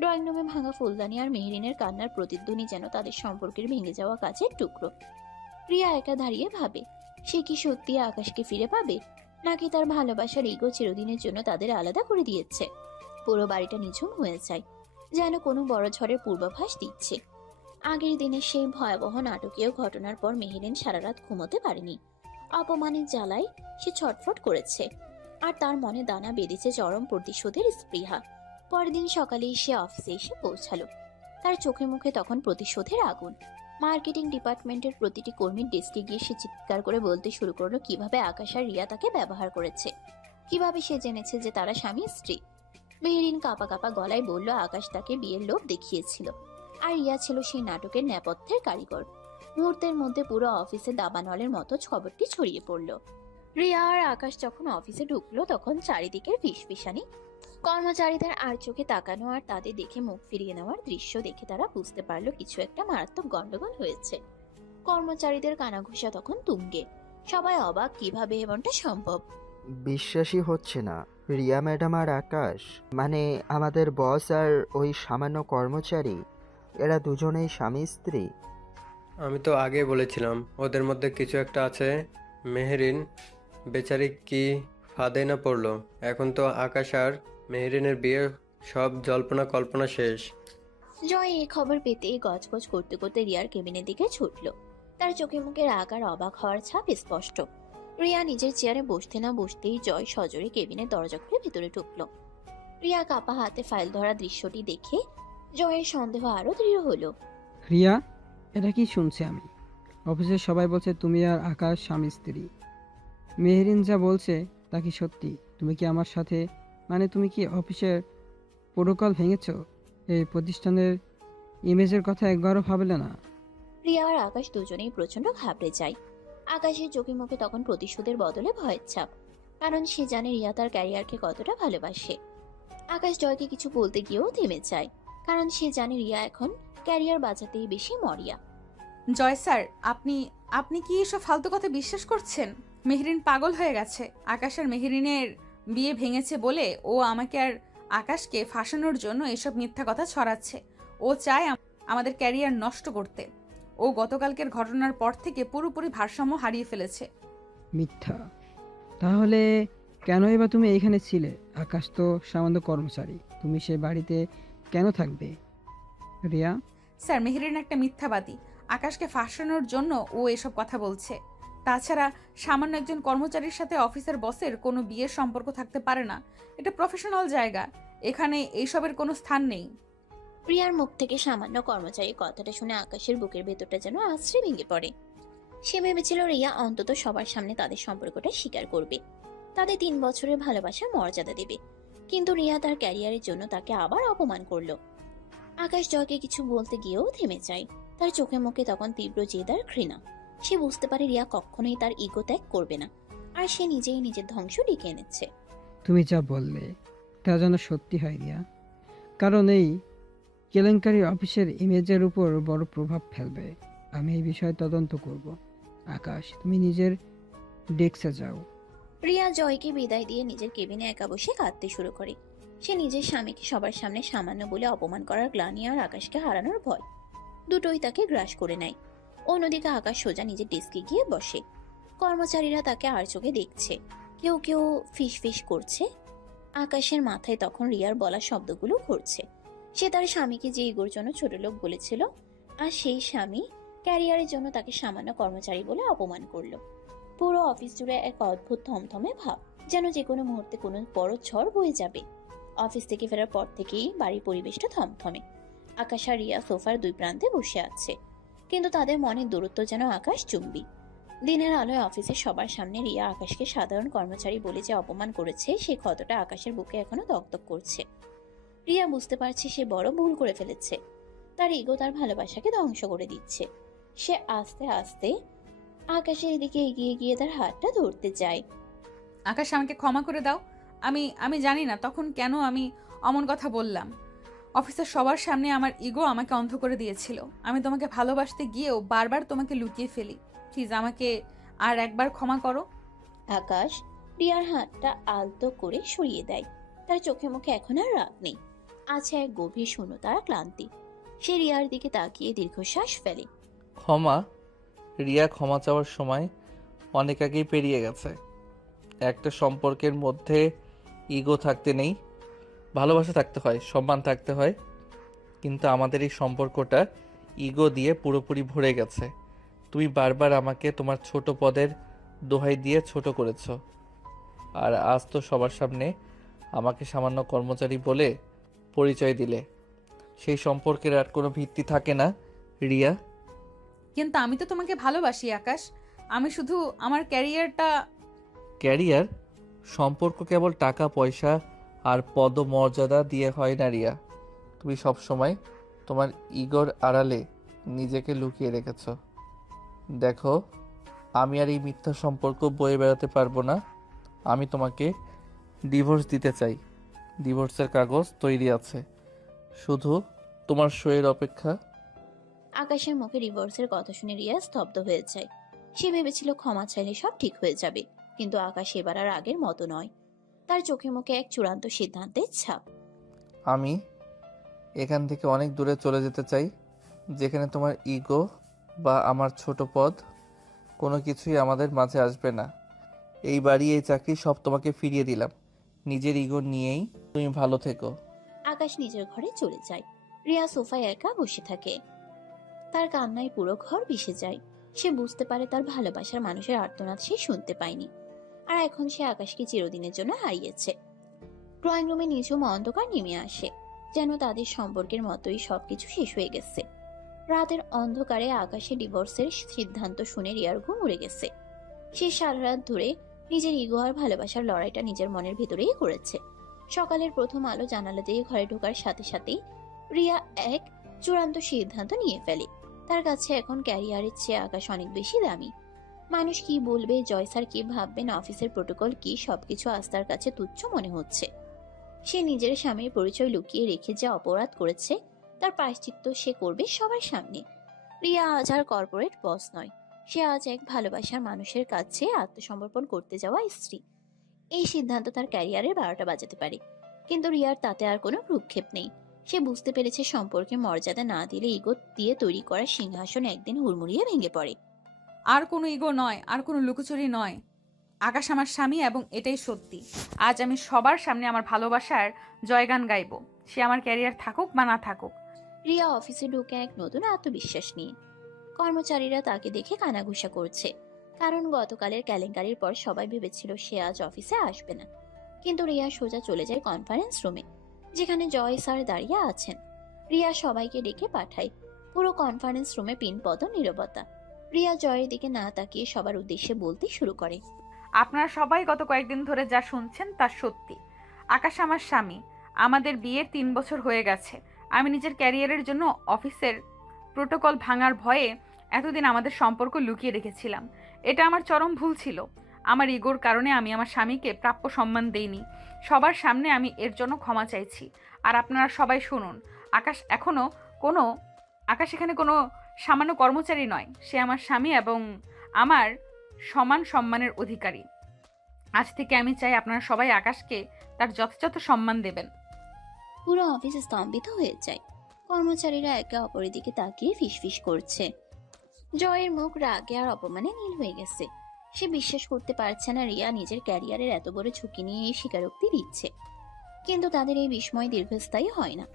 ড্রয়িং রুমে ভাঙা ফুলদানি আর মেহরিনের কান্নার প্রতিধ্বনি যেন তাদের সম্পর্কের ভেঙে যাওয়া কাচের টুকরো। রিয়া একা দাঁড়িয়ে ভাবে, সে কি সত্যি আকাশকে ফিরে পাবে, নাকি তার ভালোবাসার ইগো চিরদিনের জন্য তাদের আলাদা করে দিয়েছে। পুরো বাড়িটা নিঝুম হয়ে যায়, যেন কোনো বড় ঝড়ের পূর্বাভাস দিচ্ছে। আগের দিনের সেই ভয়াবহ নাটকীয় ঘটনার পর মেহেরিন সারা রাত ঘুমোতে পারেনি। অপমানের জ্বালায় সে ছটফট করেছে, আর তার মনে দানা বেঁধেছে চরম প্রতিশোধের স্পৃহা। পরের দিন সকালেই সে অফিসে এসে পৌঁছালো। তার চোখে মুখে তখন প্রতিশোধের আগুন। মার্কেটিং ডিপার্টমেন্টের প্রতিটি কর্মীর ডেস্কে গিয়ে সে চিৎকার করে বলতে শুরু করলো কিভাবে আকাশ আর রিয়া তাকে ব্যবহার করেছে, কিভাবে সে জেনেছে যে তারা স্বামী স্ত্রী। মেহরিন কাঁপা কাঁপা গলায় বলল আকাশ তাকে বিয়ের লোভ দেখিয়েছিল, আর রিয়া ছিল সেই নাটকের নেপথ্যের কারিগর। মুহূর্তের মধ্যে পুরো অফিসে দাবানলের মতো খবরটি ছড়িয়ে পড়ল। রিয়া আর আকাশ যখন অফিসে ঢুকলো তখন চারিদিকের ফিসফিসানি, কর্মচারীদের আর চোখে তাকানো আর তাদের দেখে মুখ ফিরিয়ে নেওয়ার দৃশ্য দেখে তারা বুঝতে পারলো কিছু একটা মারাত্মক গন্ডগোল হয়েছে। কর্মচারীদের কানাঘুষা তখন তুঙ্গে। সবাই অবাক, কিভাবে এমনটা সম্ভব। বিশ্বাসই হচ্ছে না, রিয়া ম্যাডাম আর আকাশ, মানে আমাদের বস আর ওই সামান্য কর্মচারী, এরা দুজনেই স্বামী স্ত্রী। আমি তো আগে বলেছিলাম ওদের মধ্যে কিছু একটা আছে। মেহরিন বেচারি কি ফাঁদে না পড়লো। এখন তো আকাশ আর মেহরিনের বিয়ে, সব জল্পনা কল্পনা শেষ। জয় এই খবর পেতে গজগজ করতে করতে রিয়ার কেবিনের দিকে ছুটল। তার চোখে মুখে রাগ আর অবাক হওয়ার ছাপ স্পষ্ট। রিয়া নিজের চেয়ারে বসতে না বসতেই জয় সজোরে কেবিনের দরজা খুলে ভেতরে ঢুকলো। রিয়া কাপা হাতে ফাইল ধরা দৃশ্যটি দেখে জয়ের সন্দেহ আরো দৃঢ় হলো। রিয়া, এটা কি শুনছি আমি? অফিসের সবাই বলছে তুমি আর আকাশ স্বামী স্ত্রী। মেহরিন যা বলছে তা কি সত্যি? তুমি কি আমার সাথে, মানে তুমি কি অফিসের প্রোটোকল ভেঙেছো? এই প্রতিষ্ঠানের ইমেজের কথা একবারও ভাবলে না? রিয়া আর আকাশ দুজনেই প্রচন্ড ঘাবড়ে যায়। আকাশের চোখে মুখে তখন প্রতিশোধের বদলে ভয়ের ছাপ, কারণ সে জানে রিয়া তার ক্যারিয়ারকে কতটা ভালোবাসে। আকাশ জয়কে কিছু বলতে গিয়েও থেমে যায়, কারণ সে জানে রিয়া এখন ক্যারিয়ার বাঁচাতেই বেশি মরিয়া। জয় স্যার, আপনি আপনি কি এসব ফালতু কথা বিশ্বাস করছেন? মেহরিন পাগল হয়ে গেছে। আকাশ আর মেহরিনের বিয়ে ভেঙেছে বলে ও আমাকে আর আকাশকে ফাঁসানোর জন্য এসব মিথ্যা কথা ছড়াচ্ছে। ও চায় আমাদের ক্যারিয়ার নষ্ট করতে। ও গতকালকের ঘটনার পর থেকে পুরোপুরি ভারসাম্য হারিয়ে ফেলেছে। মিথ্যা? তাহলে কেনই বা তুমি এইখানে ছিলে? আকাশ তো সামান্য কর্মচারী, তুমি সে বাড়িতে কেন থাকবে? রিয়া, স্যার, মেহরিন একটা মিথ্যাবাদী। আকাশকে ফাঁসানোর জন্য ও এসব কথা বলছে। তাছাড়া সামান্য একজন কর্মচারীর সাথে অফিসের বসের কোনো বিয়ের সম্পর্ক থাকতে পারে না। এটা প্রফেশনাল জায়গা, এখানে এইসবের কোনো স্থান নেই। রিয়ার মুখ থেকে সামান্য কর্মচারী কথাটা শুনে আকাশের বুকের ভেতরটা যেন আছড়ে ভেঙে পড়ে। সে ভেবেছিল রিয়া অন্তত সবার সামনে তাদের সম্পর্কটা স্বীকার করবে, তাদের 3 বছরের ভালোবাসার মর্যাদা দেবে। কিন্তু রিয়া তার ক্যারিয়ারের জন্য তাকে আবার অপমান করলো। আকাশ জয়কে কিছু বলতে গিয়েও থেমে যায়। তার চোখে মুখে তখন তীব্র জেদ আর ঘৃণা। সে বুঝতে পারে রিয়া কখনোই তার ইগো ত্যাগ করবে না, আর সে নিজেই নিজের ধ্বংস ডেকে এনেছে। তুমি যা বললে তা যেন সত্যি হয় রিয়া, কারণ এই কেলেঙ্কারি অফিসের ইমেজের উপর বড় প্রভাব ফেলবে। আমি এই বিষয়ে তদন্ত করব। আকাশ, তুমি নিজের ডেস্কে যাও। রিয়া জয়কে বিদায় দিয়ে নিজের কেবিনে একা বসে কাঁদতে শুরু করে। সে নিজের স্বামীকে সবার সামনে সামান্য বলে অপমান করার গ্লানি আর আকাশকে হারানোর ভয় দুটোই তাকে গ্রাস করে নেয়। অন্যদিকে আকাশ সোজা নিজের ডেস্কে গিয়ে বসে। কর্মচারীরা তাকে আর চোখে দেখছে, কেউ কেউ ফিস ফিস করছে। আকাশের মাথায় তখন রিয়ার বলা শব্দগুলো ঘুরছে। সে তার স্বামীকে যে ইগোর জন্য ছোট লোক বলেছিল, আর সেই স্বামী ক্যারিয়ারের জন্য তাকে সামান্য কর্মচারী বলে অপমান করলো। পুরো অফিস জুড়ে এক অদ্ভুত থমথমে ভাব, যেন যে কোনো মুহূর্তে কোনো বড় ঝড় বয়ে যাবে। অফিস থেকে ফেরার পর থেকেই বাড়ির পরিবেশটা থমথমে। আকাশ আর রিয়া সোফার 2 প্রান্তে বসে আছে, কিন্তু তাদের মনের দূরত্ব যেন আকাশ চুম্বি। দিনের আলোয় অফিসের সবার সামনে রিয়া আকাশকে সাধারণ কর্মচারী বলে যে অপমান করেছে, সেই ক্ষতটা আকাশের বুকে এখনো দগদগ করছে। রিয়া বুঝতে পারছে সে বড় ভুল করে ফেলেছে। তার ইগো তার ভালোবাসাকে ধ্বংস করে দিচ্ছে। সে আস্তে আস্তে আকাশের দিকে এগিয়ে গিয়ে তার হাতটা ধরতে চায়। আকাশ, আমাকে ক্ষমা করে দাও। আমি জানি না তখন কেন আমি অমন কথা বললাম। অফিসের সবার সামনে আমার ইগো আমাকে অন্ধ করে দিয়েছিল। আমি তোমাকে ভালোবাসতে গিয়েও বারবার তোমাকে লুকিয়ে ফেলি। প্লিজ আমাকে আর একবার ক্ষমা করো। আকাশ রিয়ার হাতটা আলতো করে সরিয়ে দেয়। তার চোখে মুখে এখন আর রাগ নেই, আছে এক গভীর শূন্যতা আর ক্লান্তি। সে রিয়ার দিকে তাকিয়ে দীর্ঘশ্বাস ফেলে। ক্ষমা? রিয়া ক্ষমা চাওয়ার সময় অনেক আগেই পেরিয়ে গেছে। একটা সম্পর্কের মধ্যে ইগো থাকতে নেই, ভালোবাসা থাকতে হয়, সম্মান থাকতে হয়। কিন্তু আমাদের এই সম্পর্কটা ইগো দিয়ে পুরোপুরি ভরে গেছে। তুমি বারবার আমাকে তোমার ছোট পদের দোহাই দিয়ে ছোট করেছো, আর আজ তো সবার সামনে আমাকে সামান্য কর্মচারী বলে পরিচয় দিলে। সেই সম্পর্কের আর কোনো ভিত্তি থাকে না রিয়া। কিন্তু আমি তো তোমাকে ভালোবাসি আকাশ। আমি শুধু আমার ক্যারিয়ারটা। ক্যারিয়ার? সম্পর্ক কেবল টাকা পয়সা আর পদমর্যাদা দিয়ে হয় না রিয়া। তুমি সবসময় তোমার ইগোর আড়ালে নিজেকে লুকিয়ে রেখেছ। দেখো, আমি আর এই মিথ্যা সম্পর্ক বয়ে বেড়াতে পারবো না। আমি তোমাকে ডিভোর্স দিতে চাই। ডিভোর্সের কাগজ তৈরি আছে, শুধু তোমার সইয়ের অপেক্ষা। আকাশের মুখে ডিভোর্সের কথা শুনে রিয়া স্তব্ধ হয়ে যায়। সে ভেবেছিল ক্ষমা চাইলে সব ঠিক হয়ে যাবে, কিন্তু আকাশ এবার আর আগের মতো নয়। তার চোখে মুখে এক চূড়ান্ত সিদ্ধান্তের ছাপ। আমি এখান থেকে অনেক দূরে চলে যেতে চাই, যেখানে তোমার ইগো বা আমার ছোট পদ কোনো কিছুই আমাদের মাঝে আসবে না। এই বাড়ি, এই চাকরি সব তোমাকে ফিরিয়ে দিলাম। নিজের ইগো নিয়েই তুমি ভালো থেকো। আকাশ নিজের ঘরে চলে যায়। রিয়া সোফায় একা বসে থাকে। তার কান্নায় পুরো ঘর ভেসে যায়। সে বুঝতে পারে তার ভালোবাসার মানুষের আর্তনাদ সে শুনতে পায়নি, আর এখন সে আকাশকে চিরদিনের জন্য হারিয়েছে। ড্রয়িং রুমে নিঝুম অন্ধকার নেমে আসে, যেন তাদের সম্পর্কের মতোই সবকিছু শেষ হয়ে গেছে। রাতের অন্ধকারে আকাশে ডিভোর্সের সিদ্ধান্ত শুনে রিয়ার ঘুম উড়ে গেছে। সে সারা রাত ধরে নিজের ইগো আর ভালোবাসার লড়াইটা নিজের মনের ভেতরেই করেছে। সকালের প্রথম আলো জানালা দিয়ে ঘরে ঢোকার সাথে সাথেই রিয়া এক চূড়ান্ত সিদ্ধান্ত নিয়ে ফেলে। তার কাছে এখন ক্যারিয়ারের চেয়ে আকাশ অনেক বেশি দামি। মানুষ কি বলবে, জয় স্যার কি ভাববেন, অফিসের প্রোটোকল কি, সবকিছু আজ তার কাছে তুচ্ছ মনে হচ্ছে। সে নিজের স্বামীর পরিচয় লুকিয়ে রেখে যা অপরাধ করেছে, তার প্রায়শ্চিত্ত সে করবে সবার সামনে। রিয়া আজ আর কর্পোরেট বস নয়, সে আজ এক ভালোবাসার মানুষের কাছে আত্মসমর্পণ করতে যাওয়া স্ত্রী। এই সিদ্ধান্ত তার ক্যারিয়ারের 12টা বাজাতে পারে, কিন্তু রিয়ার তাতে আর কোনো ভ্রুক্ষেপ নেই। সে বুঝতে পেরেছে সম্পর্কে মর্যাদা না দিলে ইগো দিয়ে তৈরি করা সিংহাসন একদিন হুড়মুড়িয়ে ভেঙে পড়ে। আর কোনো ইগো নয়, আর কোনো লুকোচুরি নয়। আকাশ আমার স্বামী এবং এটাই সত্যি। আজ আমি সবার সামনে আমার ভালোবাসার জয়গান গাইব, সে আমার ক্যারিয়ার থাকুক বা না থাকুক। রিয়া অফিসে ঢুকে এক নতুন আত্মবিশ্বাস নিয়ে। কর্মচারীরা তাকে দেখে কানাঘুষা করছে, কারণ গতকালের কেলেঙ্কারির পর সবাই ভেবেছিল সে আজ অফিসে আসবে না। কিন্তু রিয়া সোজা চলে যায় কনফারেন্স রুমে, যেখানে জয় স্যার দাঁড়িয়ে আছেন। রিয়া সবাইকে ডেকে পাঠায়। পুরো কনফারেন্স রুমে পিনপদ নীরবতা। রিয়া জয়ের দিকে না তাকিয়ে সবার উদ্দেশ্যে বলতে শুরু করে। আপনারা সবাই গত কয়েকদিন ধরে যা শুনছেন তা সত্যি। আকাশ আমার স্বামী। আমাদের বিয়ের 3 বছর হয়ে গেছে। আমি নিজের ক্যারিয়ারের জন্য অফিসের প্রোটোকল ভাঙার ভয়ে এতদিন আমাদের সম্পর্ক লুকিয়ে রেখেছিলাম। এটা আমার চরম ভুল ছিল। আমার ইগোর কারণে আমি আমার স্বামীকে প্রাপ্য সম্মান দেইনি। সবার সামনে আমি এর জন্য ক্ষমা চাইছি। আর আপনারা সবাই শুনুন, আকাশ এখানে কোনো সামান্য কর্মচারী নয়। সে আমার স্বামী এবং আমার সমান সম্মানের অধিকারী। আজ থেকে আমি চাই আপনারা সবাই আকাশকে তার যথাযথ সম্মান দেবেন। পুরো অফিস স্তম্ভিত হয়ে যায়। কর্মচারীরা একে অপরের দিকে তাকিয়ে ফিসফিস করছে। জয়ের মুখ রাগে আর অপমানে নীল হয়ে গেছে। সে বিশ্বাস করতে পারছে না রিয়া নিজের ক্যারিয়ারের এত বড় ঝুঁকি নিয়ে এই স্বীকারোক্তি দিচ্ছে। কিন্তু তাদের এই বিস্ময় দীর্ঘস্থায়ী হয় না,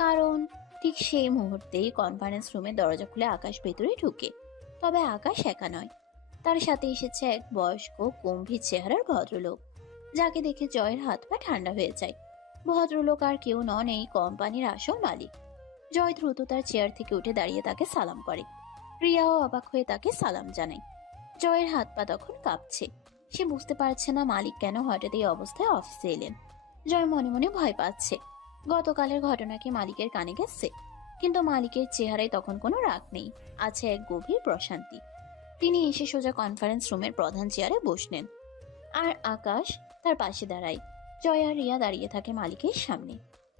কারণ ঠিক সেই মুহূর্তেই কনফারেন্স রুমের দরজা খুলে আকাশ ভেতরে ঢুকে। তবে আকাশ একা নয়, তার সাথে এসেছে এক বয়স্ক গম্ভীর চেহারার ভদ্রলোক, যাকে দেখে জয়ের হাত পা ঠান্ডা হয়ে যায়। ভদ্রলোক আর কেউ নন, এই কোম্পানির আসল মালিক। জয় দ্রুত তার চেয়ার থেকে উঠে দাঁড়িয়ে তাকে সালাম করে। রিয়াও অবাক হয়ে তাকে সালাম জানায়। জয়ের হাত পা তখন কাঁপছে। সে বুঝতে পারছে না মালিক কেন হঠাৎ এই অবস্থায় অফিসে এলেন। জয় মনে মনে ভয় পাচ্ছে। গতকালের ঘটনা কি মালিকের কানে গেছে? কিন্তু মালিকের চেহারায় তখন কোনো রাগ নেই, আছে এক গভীর প্রশান্তি। তিনি এসে সোজা কনফারেন্স রুমের প্রধান চেয়ারে বসলেন, আর আকাশ তার পাশে দাঁড়ায়। জয় আর রিয়া দাঁড়িয়ে থাকে মালিকের সামনে।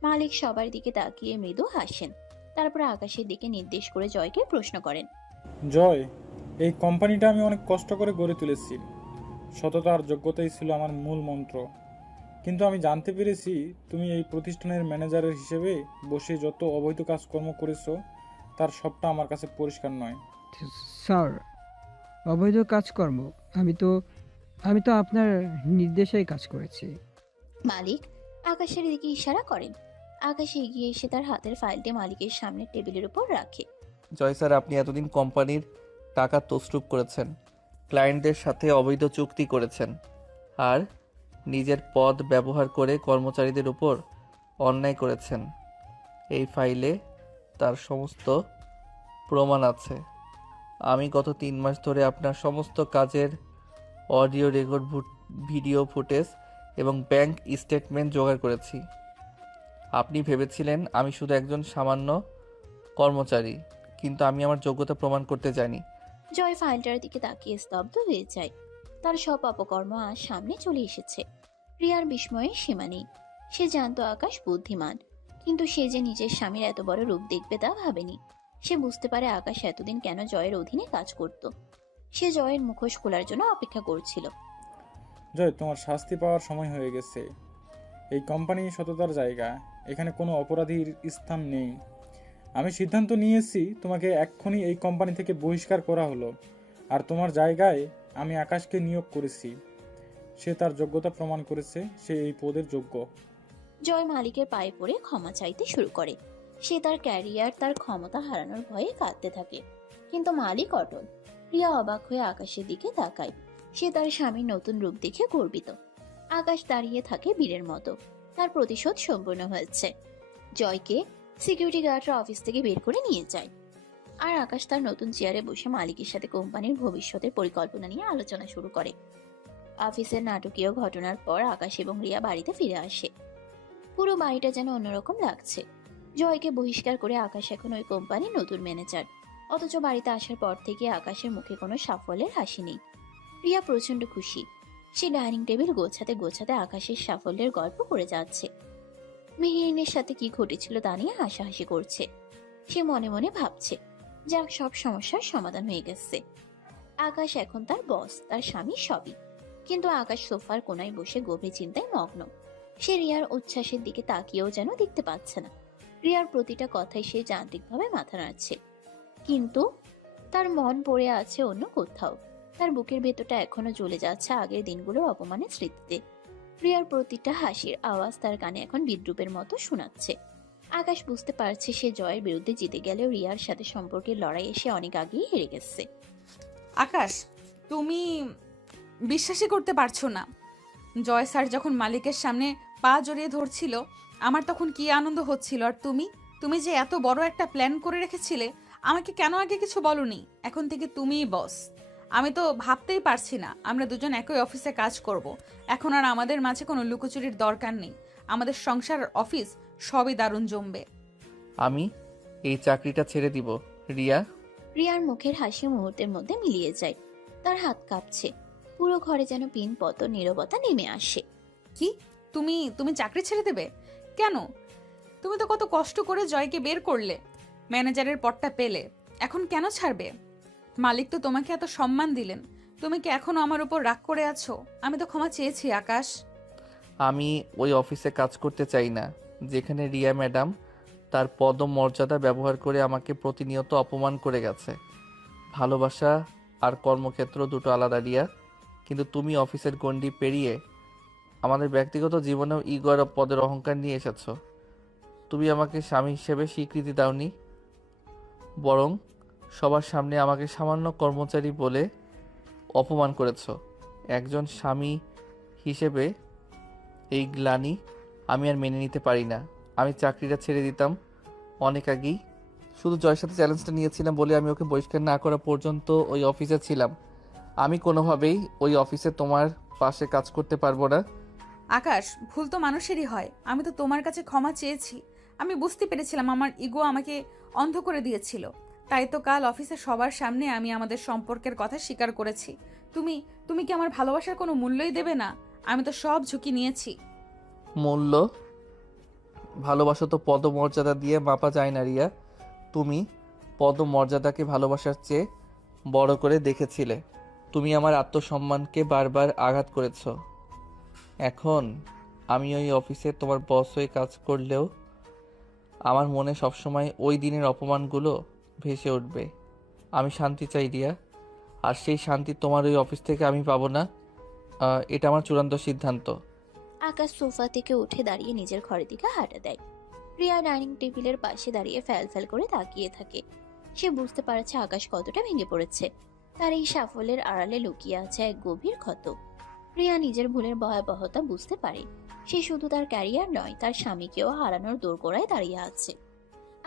মালিক সবার দিকে তাকিয়ে মৃদু হাসেন, তারপর আকাশের দিকে নির্দেশ করে জয়কে প্রশ্ন করেন। জয়, এই কোম্পানিটা আমি অনেক কষ্ট করে গড়ে তুলেছি। সততা আর যোগ্যতাই ছিল আমার মূল মন্ত্র। কিন্তু আমি জানতে পেরেছি তুমি এই প্রতিষ্ঠানের ম্যানেজারের হিসেবে বসে যত অবৈধ কাজকর্ম করেছো তার সবটা আমার কাছে পরিষ্কার নয়। স্যার, অবৈধ কাজকর্ম আমি তো আপনার নির্দেশেই কাজ করেছি। মালিক আকাশের দিকে ইশারা করেন। আকাশ এগিয়ে এসে তার হাতের ফাইলটি মালিকের সামনে টেবিলের উপর রাখে। জয় স্যার, আপনি এতদিন কোম্পানির টাকা তছরূপ করেছেন, ক্লায়েন্টদের সাথে অবৈধ চুক্তি করেছেন, আর নিজের পদ ব্যবহার করে কর্মচারীদের উপর অন্যায় করেছেন। এই ফাইলে তার সমস্ত প্রমাণ আছে। আমি গত 3 মাস ধরে আপনার সমস্ত কাজের অডিও রেকর্ড, ভিডিও ফুটেজ এবং ব্যাংক স্টেটমেন্ট জোগাড় করেছি। আপনি ভেবেছিলেন আমি শুধু একজন সামান্য কর্মচারী, কিন্তু আমি আমার যোগ্যতা প্রমাণ করতে জানি। জয় ফাইলটার দিকে তাকিয়ে স্তব্ধ হয়ে যায়। তার সব অপকর্ম আজ সামনে চলে এসেছে। রিয়ার বিস্ময়ের সীমা নেই। সে জানতো আকাশ বুদ্ধিমান, কিন্তু সে যে নিজের স্বামীর এত বড় রূপ দেখবে তা ভাবেনি। সে বুঝতে পারে আকাশ এতদিন কেন জয়ের অধীনে কাজ করত। সে জয়ের মুখোশ খোলার জন্য অপেক্ষা করছিল। জয়, তোমার শাস্তি পাওয়ার সময় হয়ে গেছে। এই কোম্পানি সততার জায়গা, এখানে কোনো অপরাধীর স্থান নেই। আমি সিদ্ধান্ত নিয়েছি তোমাকে এক্ষুনি এই কোম্পানি থেকে বহিষ্কার করা হলো, আর তোমার জায়গায় আমি আকাশকে নিয়োগ করেছি। সে তার যোগ্যতা প্রমাণ করেছে, সে এই পদের যোগ্য। জয় মালিকের পায়ে পড়ে ক্ষমা চাইতে শুরু করে। সে তার ক্যারিয়ার, তার ক্ষমতা হারানোর ভয়ে কাঁদতে থাকে, কিন্তু মালিক অটল। রিয়া অবাক হয়ে আকাশের দিকে তাকায়। সে তার স্বামীর নতুন রূপ দেখে গর্বিত। আকাশ দাঁড়িয়ে থাকে বীরের মতো। তার প্রতিশোধ সম্পূর্ণ হয়েছে। জয়কে সিকিউরিটি গার্ডরা অফিস থেকে বের করে নিয়ে যায়, আর আকাশ তার নতুন চেয়ারে বসে মালিকের সাথে কোম্পানির ভবিষ্যতের পরিকল্পনা নিয়ে আলোচনা শুরু করে। অফিসের নাটকীয় ঘটনার পর আকাশ এবং রিয়া বাড়িতে ফিরে আসে। পুরো বাড়িটা যেন অন্যরকম লাগছে। জয়কে বহিষ্কার করে আকাশ এখন ওই কোম্পানির নতুন ম্যানেজার। অথচ বাড়িতে আসার পর থেকে আকাশের মুখে কোনো সাফল্যের হাসি নেই। রিয়া প্রচন্ড খুশি। সে ডাইনিং টেবিল গোছাতে গোছাতে আকাশের সাফল্যের গল্প করে যাচ্ছে। মেহেরিনের সাথে কি ঘটেছিল তা নিয়ে হাসাহাসি করছে। সে মনে মনে ভাবছে, যাক, সব সমস্যার সমাধান হয়ে গেছে। আকাশ এখন তার বস, তার স্বামী সবই। কিন্তু আকাশ সোফার কোনায় বসে গভীর চিন্তায় মগ্ন। সে রিয়ার উচ্ছ্বাসের দিকে তাকিয়েও যেন দেখতে পাচ্ছে না। রিয়ার প্রতিটা কথাই সে যান্ত্রিকভাবে মাথা নাড়ছে, কিন্তু তার মন পড়ে আছে অন্য কোথাও। তার বুকের ভেতরটা এখনো জ্বলে যাচ্ছে আগের দিনগুলোর অপমানের স্মৃতিতে। রিয়ার প্রতিটা হাসির আওয়াজ তার কানে এখন বিদ্রুপের মতো শোনাচ্ছে। আকাশ বুঝতে পারছে সে জয়ের বিরুদ্ধে জিতে গেলেও রিয়ার সাথে সম্পর্কের লড়াইয়ে সে অনেক আগেই হেরে গেছে। আকাশ, তুমি বিশ্বাসই করতে পারছো না, জয় স্যার যখন মালিকের সামনে পা জড়িয়ে ধরছিল আমার তখন কি আনন্দ হচ্ছিল। আর তুমি যে এত বড় একটা প্ল্যান করে রেখেছিলে, আমাকে কেন আগে কিছু বলনি? এখন থেকে তুমিই বস। আমি তো ভাবতেই পারছি না আমরা দুজন একই অফিসে কাজ করব। এখন আর আমাদের মাঝে কোনো লুকোচুরির দরকার নেই। আমাদের সংসার, অফিস সবই দারুণ জমবে। আমি এই চাকরিটা ছেড়ে দিব, রিয়া। রিয়ার মুখের হাসি মুহূর্তের মধ্যে মিলিয়ে যায়। তার হাত কাঁপছে। পুরো ঘরে যেন পিন পতন নীরবতা নেমে আসে। কি, তুমি চাকরি ছেড়ে দেবে? কেন? তুমি তো কত কষ্ট করে জয়কে বের করলে, ম্যানেজারের পদটা পেলে, এখন কেন ছাড়বে? মালিক তো তোমাকে এত সম্মান দিলেন, তুমি কি এখনো আমার উপর রাগ করে আছো? আমি তো ক্ষমা চেয়েছি আকাশ। আমি ওই অফিসে কাজ করতে চাই না যেখানে রিয়া ম্যাডাম তার পদ ও মর্যাদা ব্যবহার করে আমাকে প্রতিনিয়ত অপমান করে গেছে। ভালোবাসা আর কর্মক্ষেত্র দুটো আলাদা, রিয়া। কিন্তু তুমি অফিসের গণ্ডি পেরিয়ে আমাদের ব্যক্তিগত জীবনেও ইগো আর পদের অহংকার নিয়ে এসেছো। তুমি আমাকে স্বামী হিসেবে স্বীকৃতি দাওনি, বরং সবার সামনে আমাকে সামান্য কর্মচারী বলে অপমান করেছো। একজন স্বামী হিসেবে এই গ্লানি আমি আর মেনে নিতে পারি না। আমি চাকরিটা ছেড়ে দিতাম অনেক আগেই। শুধু জয়ের সাথে চ্যালেঞ্জটা নিয়েছিলাম বলে আমি ওকে বহিষ্কার না করা পর্যন্ত ওই অফিসে ছিলাম। আমি কোনোভাবেই ওই অফিসে তোমার পাশে কাজ করতে পারবো না। আকাশ, ভুল তো মানুষেরই হয়। আমি তো তোমার কাছে ক্ষমা চেয়েছি। আমি বুঝতে পেরেছিলাম আমার ইগো আমাকে অন্ধ করে দিয়েছিল। তাই তো কাল অফিসে সবার সামনে আমি আমাদের সম্পর্কের কথা স্বীকার করেছি। তুমি তুমি কি আমার ভালোবাসার কোনো মূল্যই দেবে না? আমি তো সব ঝুঁকি নিয়েছি। মূল্য? ভালোবাসা তো পদমর্যাদা দিয়ে মাপা যায় না রিয়া। তুমি পদমর্যাদাকে ভালোবাসার চেয়ে বড় করে দেখেছিলে। তুমি আমার আত্মসম্মানকে বারবার আঘাত করেছ। এখন আমি ওই অফিসে তোমার বস হয়ে কাজ করলেও আমার মনে সবসময় ওই দিনের অপমানগুলো ভেসে উঠবে। আমি শান্তি চাই রিয়া, আর সেই শান্তি তোমার ওই অফিস থেকে আমি পাবো না। এটা আমার চূড়ান্ত সিদ্ধান্ত। আকাশ সোফা থেকে উঠে দাঁড়িয়ে নিজের ঘরের দিকে হাঁটা দেয়। রিয়া ডাইনিং টেবিলের পাশে দাঁড়িয়ে ফ্যাল ফ্যাল করে তাকিয়ে থাকে। সে বুঝতে পারছে আকাশ কতটা ভেঙে পড়েছে। তার এই সাফল্যের আড়ালে লুকিয়ে আছে এক গভীর ক্ষত। রিয়া নিজের ভুলের ভয়াবহতা বুঝতে পারে। সে শুধু তার ক্যারিয়ার নয়, তার স্বামীকেও হারানোর দোরগোড়ায় দাঁড়িয়ে আছে।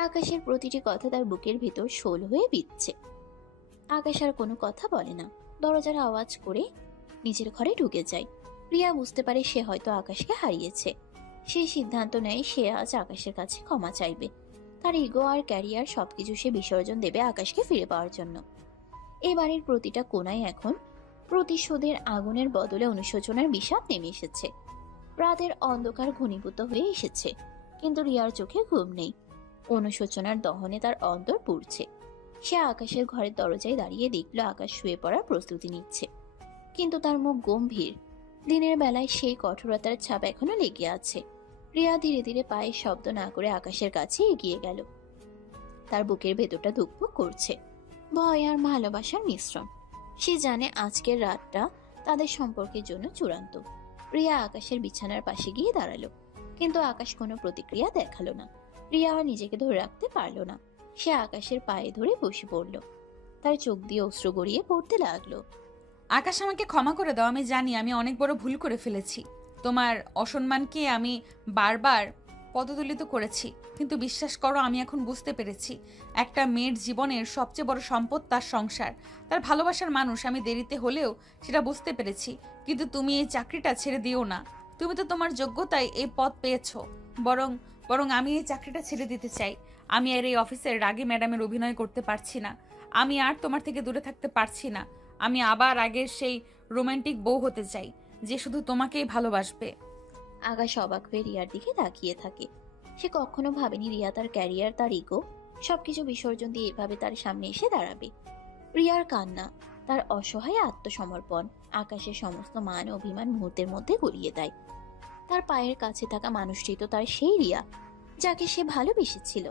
আকাশের প্রতিটি কথা তার বুকের ভিতর শোল হয়ে বিঁধছে। আকাশ আর কোনো কথা বলে না, দরজার আওয়াজ করে নিজের ঘরে ঢুকে যায়। রিয়া বুঝতে পারে সে হয়তো আকাশকে হারিয়েছে। সে সিদ্ধান্ত নেয় সে আজ আকাশের কাছে ক্ষমা চাইবে। তার ইগো আর ক্যারিয়ার সবকিছু সে বিসর্জন দেবে আকাশকে ফিরে পাওয়ার জন্য। এই বাড়ির প্রতিটা কোণায় এখন প্রতিশোধের আগুনের বদলে অনুশোচনার বিষাদ নেমে এসেছে। রাতের অন্ধকার ঘনীভূত হয়ে এসেছে, কিন্তু রিয়ার চোখে ঘুম নেই। অনুশোচনার দহনে তার অন্তর পুড়ছে। সে আকাশের ঘরের দরজায় দাঁড়িয়ে দেখল আকাশ শুয়ে পড়ার প্রস্তুতি নিচ্ছে, কিন্তু তার মুখ গম্ভীর। দিনের বেলায় সেই কঠোরতার ছাপ এখনো লেগে আছে। রিয়া ধীরে ধীরে পায়ের শব্দ না করে আকাশের কাছে এগিয়ে গেল। তার বুকের ভেতরটা ধুকপুক করছে, ভয় আর ভালোবাসার মিশ্রণ। সে জানে আজকের রাতটা তাদের সম্পর্কের জন্য চূড়ান্ত। রিয়া আকাশের বিছানার পাশে গিয়ে দাঁড়ালো, কিন্তু আকাশ কোনো প্রতিক্রিয়া দেখালো না। রিয়া আর নিজেকে ধরে রাখতে পারল না। সে আকাশের পায়ে ধরে বসে পড়ল। তার চোখ দিয়ে অশ্রু গড়িয়ে পড়তে লাগলো। আকাশ, আমাকে ক্ষমা করে দাও। আমি জানি আমি অনেক বড় ভুল করে ফেলেছি। তোমার অসম্মানকে আমি বারবার পদদলিত করেছি, কিন্তু বিশ্বাস করো আমি এখন বুঝতে পেরেছি একটা মেয়ের জীবনের সবচেয়ে বড় সম্পদ তার সংসার, তার ভালোবাসার মানুষ। আমি দেরিতে হলেও সেটা বুঝতে পেরেছি, কিন্তু তুমি এই চাকরিটা ছেড়ে দিও না। তুমি তো তোমার যোগ্যতায় এই পদ পেয়েছো। বরং বরং আমি এই চাকরিটা ছেড়ে দিতে চাই। আমি আর এই অফিসের রাগে ম্যাডামের অভিনয় করতে পারছি না। আমি আর তোমার থেকে দূরে থাকতে পারছি না। আমি আবার আগের সেই রোমান্টিক বউ হতে চাই, যে শুধু তোমাকেই ভালোবাসবে। আকাশ অবাক হয়ে রিয়ার দিকে তাকিয়ে থাকে। সে কখনো ভাবেনি রিয়া তার ক্যারিয়ার, তার ইগো সবকিছু বিসর্জন দিয়ে এভাবে তার সামনে এসে দাঁড়াবে। রিয়ার কান্না, তার অসহায় আত্মসমর্পণ আকাশের সমস্ত মান অভিমান মুহূর্তের মধ্যে গড়িয়ে দেয়। তার পায়ের কাছে থাকা মানুষটি তো তার সেই রিয়া যাকে সে ভালোবেসেছিল।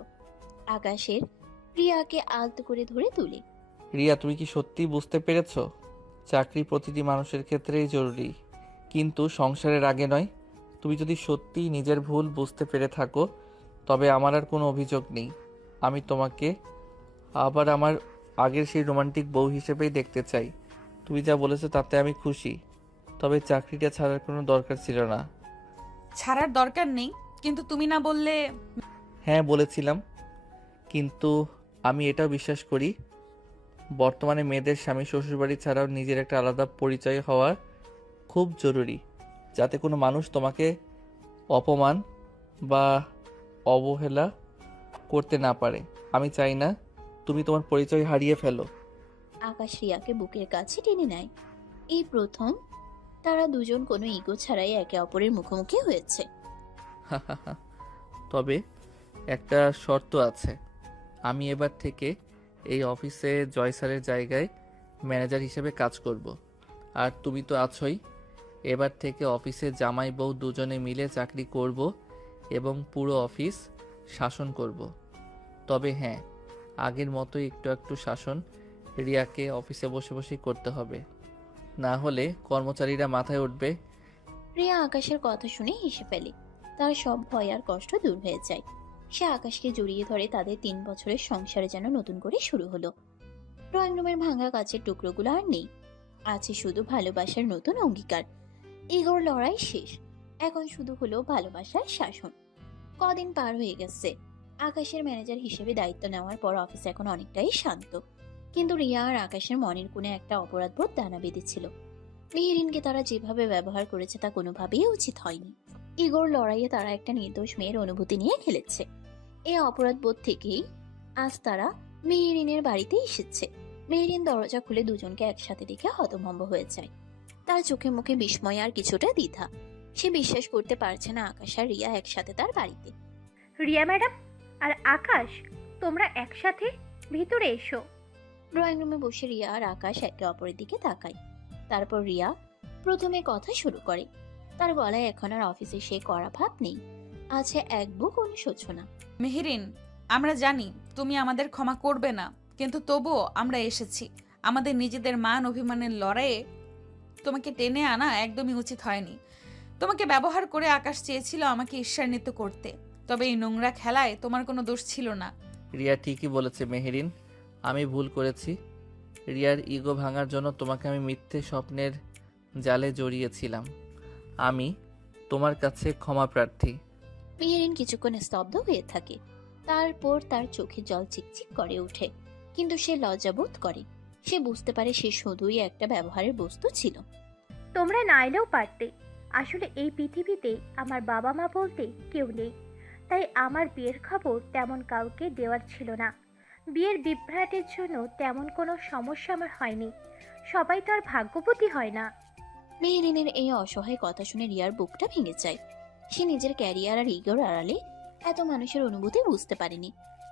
আকাশের রিয়াকে আলতো করে ধরে তুলে। রিয়া, তুমি কি সত্যি বুঝতে পেরেছো? চাকরি প্রতিটি মানুষের ক্ষেত্রেই জরুরি, কিন্তু সংসারের আগে নয়। তুমি যদি সত্যি নিজের ভুল বুঝতে পেরে থাকো, তবে আমার আর কোনো অভিযোগ নেই। আমি তোমাকে আবার আমার আগের সেই রোমান্টিক বউ হিসেবেই দেখতে চাই। তুমি যা বলেছো তাতে আমি খুশি, তবে চাকরিটা ছাড়ার কোনো দরকার ছিল না। ছাড়ার দরকার নেই, কিন্তু তুমি না বললে? হ্যাঁ বলেছিলাম, কিন্তু আমি এটাও বিশ্বাস করি বর্তমানে মেয়েদের স্বামী শ্বশুরবাড়ি ছাড়াও নিজের একটা আলাদা পরিচয় হওয়া খুব জরুরি, যাতে কোনো মানুষ তোমাকে অপমান বা অবহেলা করতে না পারে। আমি চাই না তুমি তোমার পরিচয় হারিয়ে ফেলো। আকাশ রিয়াকে বুকের কাছে টেনে নেয়। এই প্রথম তারা দুজন কোনো ইগো ছাড়াই একে অপরের মুখোমুখি হয়েছে। তবে একটা শর্ত আছে। আমি এবার থেকে এই অফিসে জয় স্যারের জায়গায় ম্যানেজার হিসেবে কাজ করব। আর তুমি তো আছোই। এবার থেকে অফিসে জামাই বউ দুজনে মিলে চাকরি করব এবং পুরো অফিস শাসন করব। তবে হ্যাঁ, আগের মতোই একটু একটু শাসন রিয়াকে অফিসে বসে বসেই করতে হবে, না হলে কর্মচারীরা মাথায় উঠবে। রিয়া আকাশের কথা শুনে হেসে ফেলে। তার সব ভয় আর কষ্ট দূর হয়ে যায়। সে আকাশকে জড়িয়ে ধরে। তাদের 3 বছরের সংসারে যেন নতুন করে শুরু হলো। ড্রয়িং রুমের ভাঙা কাচের টুকরোগুলো আর নেই, আছে শুধু ভালোবাসার নতুন অঙ্গীকার। ইগোর লড়াই শেষ, এখন শুধু হলো ভালোবাসার শাসন। কদিন পার হয়ে গেছে। আকাশের ম্যানেজার হিসেবে দায়িত্ব নেওয়ার পর অফিস এখন অনেকটাই শান্ত, কিন্তু রিয়া আর আকাশের মনের কোণে একটা অপরাধবোধ দানা বেঁধেছিল। মেহেরিনকে তারা যেভাবে ব্যবহার করেছে তা কোনোভাবেই উচিত হয়নি। ইগোর লড়াইয়ে তারা একটা নির্দোষ মেয়ের অনুভূতি নিয়ে খেলেছে। এই অপরাধবোধ থেকেই আজ তারা মেহেরিনের বাড়িতে এসেছে। মেহেরিন দরজা খুলে দুজনকে একসাথে দেখে হতভম্ব হয়ে যায়। তার চোখে মুখে বিস্ময় আর কিছুটা দ্বিধা। সে বিশ্বাস করতে পারছে না আকাশ আর রিয়া একসাথে তার বাড়িতে। রিয়া ম্যাডাম আর আকাশ, তোমরা একসাথে? ভিতরে এসো। ড্রয়িং রুমে বসে রিয়া আর আকাশ একে অপরের দিকে তাকায়। তারপর রিয়া প্রথমে কথা শুরু করে। তার গলায় এখন আর অফিসে সে করা ভাব নেই, আছে এক বুক অনুশোচনা। মেহেরিন, আমরা জানি তুমি আমাদের ক্ষমা করবে না, কিন্তু তবুও আমরা এসেছি। আমাদের নিজেদের মান অভিমানের লড়াইয়ে তোমাকে টেনে আনা একদমই উচিত হয়নি। তোমাকে ব্যবহার করে আকাশ চেয়েছিল আমাকে ঈর্ষান্বিত করতে, তবে এই নোংরা খেলায় তোমার কোনো দোষ ছিল না। রিয়া ঠিকই বলেছে মেহেরিন, আমি ভুল করেছি। রিয়ার ইগো ভাঙার জন্য তোমাকে আমি মিথ্যে স্বপ্নের জালে জড়িয়েছিলাম। আমি তোমার কাছে ক্ষমা প্রার্থী। মেহেরিন কিছুক্ষণ স্তব্ধ হয়ে থাকে। তারপর তার চোখে জল চিকচিক করে ওঠে, কিন্তু সে লজ্জাবোধ করে। সে বুঝতে পারে সে শুধুই একটা ব্যবহারের বস্তু ছিল। তোমরা না এলেও পারতে। আসলে এই পৃথিবীতে আমার বাবা মা বলতে কেউ নেই, তাই আমার বিয়ের খবর তেমন কাউকে দেওয়ার ছিল না। বিয়ের বিভ্রাটের জন্য তেমন কোনো সমস্যা আমার হয়নি। সবাই তো আর ভাগ্যবতী হয় না। মেহেরিনের এই অসহায় কথা শুনে রিয়ার বুকটা ভেঙে যায়। সে নিজের ক্যারিয়ার আর ইগোর আড়ালে এত মানুষের অনুভূতি বুঝতে পারেনি।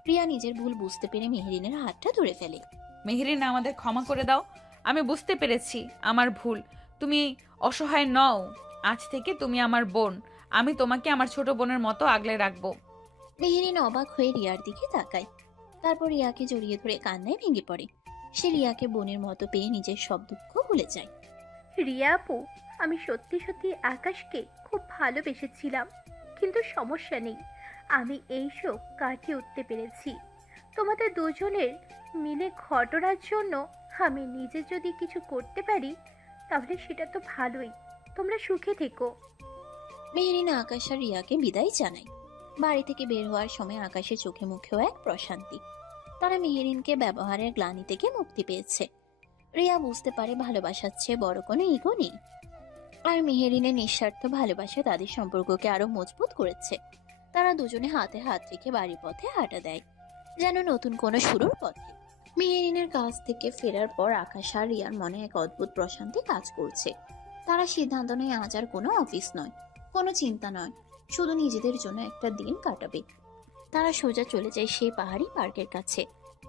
রিয়া নিজের ভুল বুঝতে পেরে মেহেরিনের হাতটা ধরে ফেলে। মেহেরিন, আমাদের ক্ষমা করে দাও। আমি বুঝতে পেরেছি আমার ভুল। তুমি অসহায় নও। আজ থেকে তুমি আমার বোন। আমি তোমাকে আমার ছোট বোনের মতো আগলে রাখবো। মেহেরিন অবাক হয়ে রিয়ার দিকে তাকায়। তারপর রিয়াকে জড়িয়ে ধরে কান্নায় ভেঙে পড়ে। সে রিয়াকে বোনের মতো পেয়ে নিজের সব দুঃখ ভুলে যায়। রিয়া আপু, আমি সত্যি সত্যি আকাশকে খুব ভালোবেসেছিলাম, কিন্তু সমস্যা নেই, আমি এই শোক কাটিয়ে উঠতে পেরেছি। তোমাদের দুজনের মিলে ঘটনার জন্য আমি নিজে যদি কিছু করতে পারি তাহলে সেটা তো ভালোই। তোমরা সুখে থেকো। মেহেরিন আকাশ আর রিয়াকে বিদায় জানায়। বাড়ি থেকে বের হওয়ার সময় আকাশের চোখে মুখেও এক প্রশান্তি। তারা মেহেরিনকে ব্যবহারের গ্লানি থেকে মুক্তি পেয়েছে। রিয়া বুঝতে পারে ভালোবাসার চেয়ে বড় কোনো ইগো নেই। আর মেহেরিনের নিঃস্বার্থ ভালোবাসা তাদের সম্পর্ককে আরো মজবুত করেছে। তারা দুজনে হাতে হাত রেখে বাড়ির পথে হাঁটা দেয়, যেন নতুন কোনো শুরুর পথে। মেহেরিনের কাছ থেকে ফেরার পর আকাশ আর রিয়ার মনে এক অদ্ভুত প্রশান্তি কাজ করছে। তারা সিদ্ধান্ত নেয় আজ আর কোনো অফিস নয়, কোনো চিন্তা নয়, শুধু নিজেদের জন্য একটা দিন কাটাবে। তারা সোজা চলে যায় সেই পাহাড়ি পার্কের কাছে,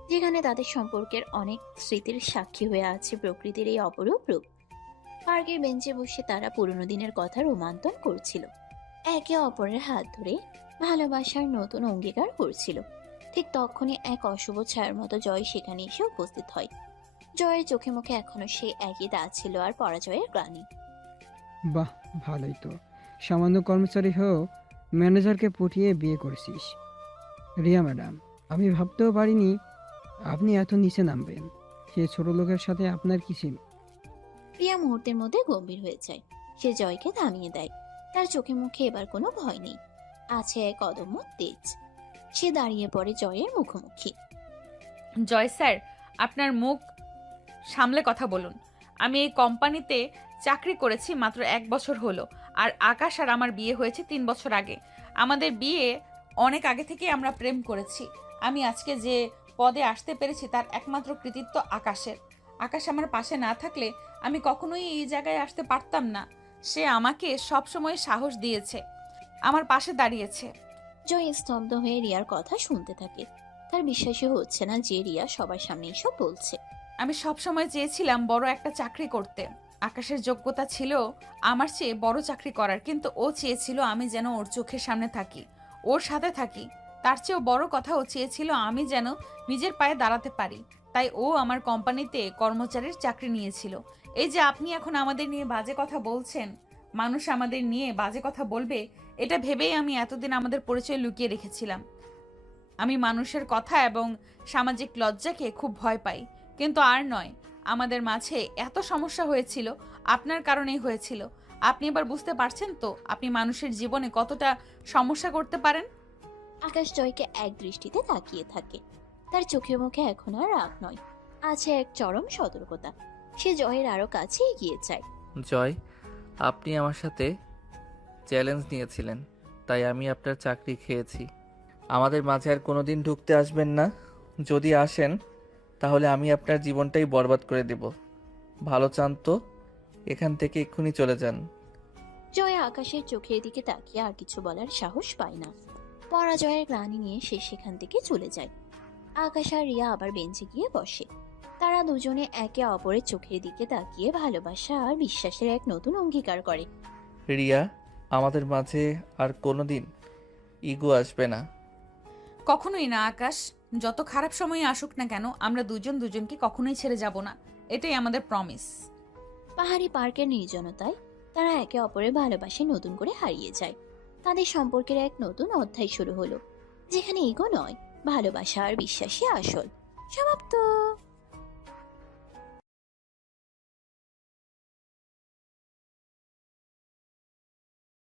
যেখানে তাদের সম্পর্কের অনেক স্মৃতির সাক্ষী হয়ে আছে প্রকৃতির এই অপরূপ রূপ। পার্কের বেঞ্চে বসে তারা পুরনো দিনের কথা রোমান্তন করছিল, একে অপরের হাত ধরে ভালোবাসার নতুন অঙ্গীকার করছিল। ঠিক তখনই এক অশুভ ছায়ার মতো জয় সেখানে এসে উপস্থিত হয়। জয়ের চোখে মুখে এখনো সেই একই দাগ ছিল আর পরাজয়ের গ্লানি। বাহ, ভালোই তো। সামান্য কর্মচারী হয়েও ম্যানেজারকে পটিয়ে বিয়ে করেছিস। রিয়া ম্যাডাম, আমি ভাবতেও পারিনি আপনি এত নিচে নামবেন। সে ছোট লোকের সাথে আপনার কি ছিল? প্রিয়া মুহূর্তের মধ্যে গম্ভীর হয়ে যায়। সে জয়কে থামিয়ে দেয়। তার চোখে মুখে এবার কোনো ভয় নেই, আছে এক অদম্য তেজ। সে দাঁড়িয়ে পড়ে জয়ের মুখোমুখি। জয় স্যার, আপনার মুখ সামলে কথা বলুন। আমি এই কোম্পানিতে চাকরি করেছি মাত্র 1 বছর হলো, আর আকাশ আর আমার বিয়ে হয়েছে 3 বছর আগে। আমাদের বিয়ে অনেক আগে থেকে আমরা প্রেম করেছি। আমি আজকে যে পদে আসতে পেরেছি তার একমাত্র কৃতিত্ব আকাশের। আকাশ আমার পাশে না থাকলে আমি কখনোই এই জায়গায় আসতে পারতাম না। সে আমাকে সবসময় সাহস দিয়েছে, আমার পাশে দাঁড়িয়েছে। জয় স্তব্ধ হয়ে রিয়ার কথা শুনতে থাকে। তার বিশ্বাসই হচ্ছে না যে রিয়া সবার সামনে এসব বলছে। আমি সবসময় চেয়েছিলাম বড় একটা চাকরি করতে। আকাশের যোগ্যতা ছিল আমার চেয়ে বড় চাকরি করার, কিন্তু ও চেয়েছিল আমি যেন ওর চোখের সামনে থাকি, ওর সাথে থাকি। তার চেয়েও বড় কথা, ও চেয়েছিল আমি যেন নিজের পায়ে দাঁড়াতে পারি। তাই ও আমার কোম্পানিতে কর্মচারীর চাকরি নিয়েছিল। এই যে আপনি এখন আমাদের নিয়ে বাজে কথা বলছেন, মানুষ আমাদের নিয়ে বাজে কথা বলবে, এটা ভেবেই আমি এতদিন আমাদের পরিচয় লুকিয়ে রেখেছিলাম। আমি মানুষের কথা এবং সামাজিক লজ্জাকে খুব ভয় পাই, কিন্তু আর নয়। আমাদের মাঝে এত সমস্যা হয়েছিল আপনার কারণেই হয়েছিল। আপনি এবার বুঝতে পারছেন তো আপনি মানুষের জীবনে কতটা সমস্যা করতে পারেন? আকাশ জয়কে এক দৃষ্টিতে তাকিয়ে থাকে। তার চোখে মুখে এখন আর রাগ নয়, আছে এক চরম সতর্কতা। সে জয়ের আরো কাছে এগিয়ে যায়। জয়, আপনি আমার সাথে চ্যালেঞ্জ নিয়েছিলেন, তাই আমি আপনার চাকরি খেয়েছি। আমাদের মাঝে আর কোনোদিন ঢুকতে আসবেন না। যদি আসেন তাহলে আমি আপনার জীবনটাই বরবাদ করে দেব। ভালো চান তো এখান থেকে এক্ষুনি চলে যান। জয় আকাশের চোখের দিকে তাকিয়ে আর কিছু বলার সাহস পায় না। পরাজয়ের গ্লানি নিয়ে সে সেখান থেকে চলে যায়। আকাশ আর রিয়া আবার বেঞ্চে গিয়ে বসে। তারা দুজনে একে অপরের চোখের দিকে তাকিয়ে ভালোবাসা আর বিশ্বাসের এক নতুন অঙ্গীকার করে। রিয়া, আমাদের মাঝে আর কোনোদিন ইগো আসবে না। কখনোই না আকাশ, যত খারাপ সময়ই আসুক না কেন আমরা দুজন দুজনকে কখনোই ছেড়ে যাব না, এটাই আমাদের প্রমিস। পাহাড়ি পার্কের নির্জনতায় তারা একে অপরের ভালোবাসায় নতুন করে হারিয়ে যায়। তাদের সম্পর্কের এক নতুন অধ্যায় শুরু হলো, যেখানে ইগো নয়, ভালোবাসা আর বিশ্বাসই আসল। সমাপ্ত।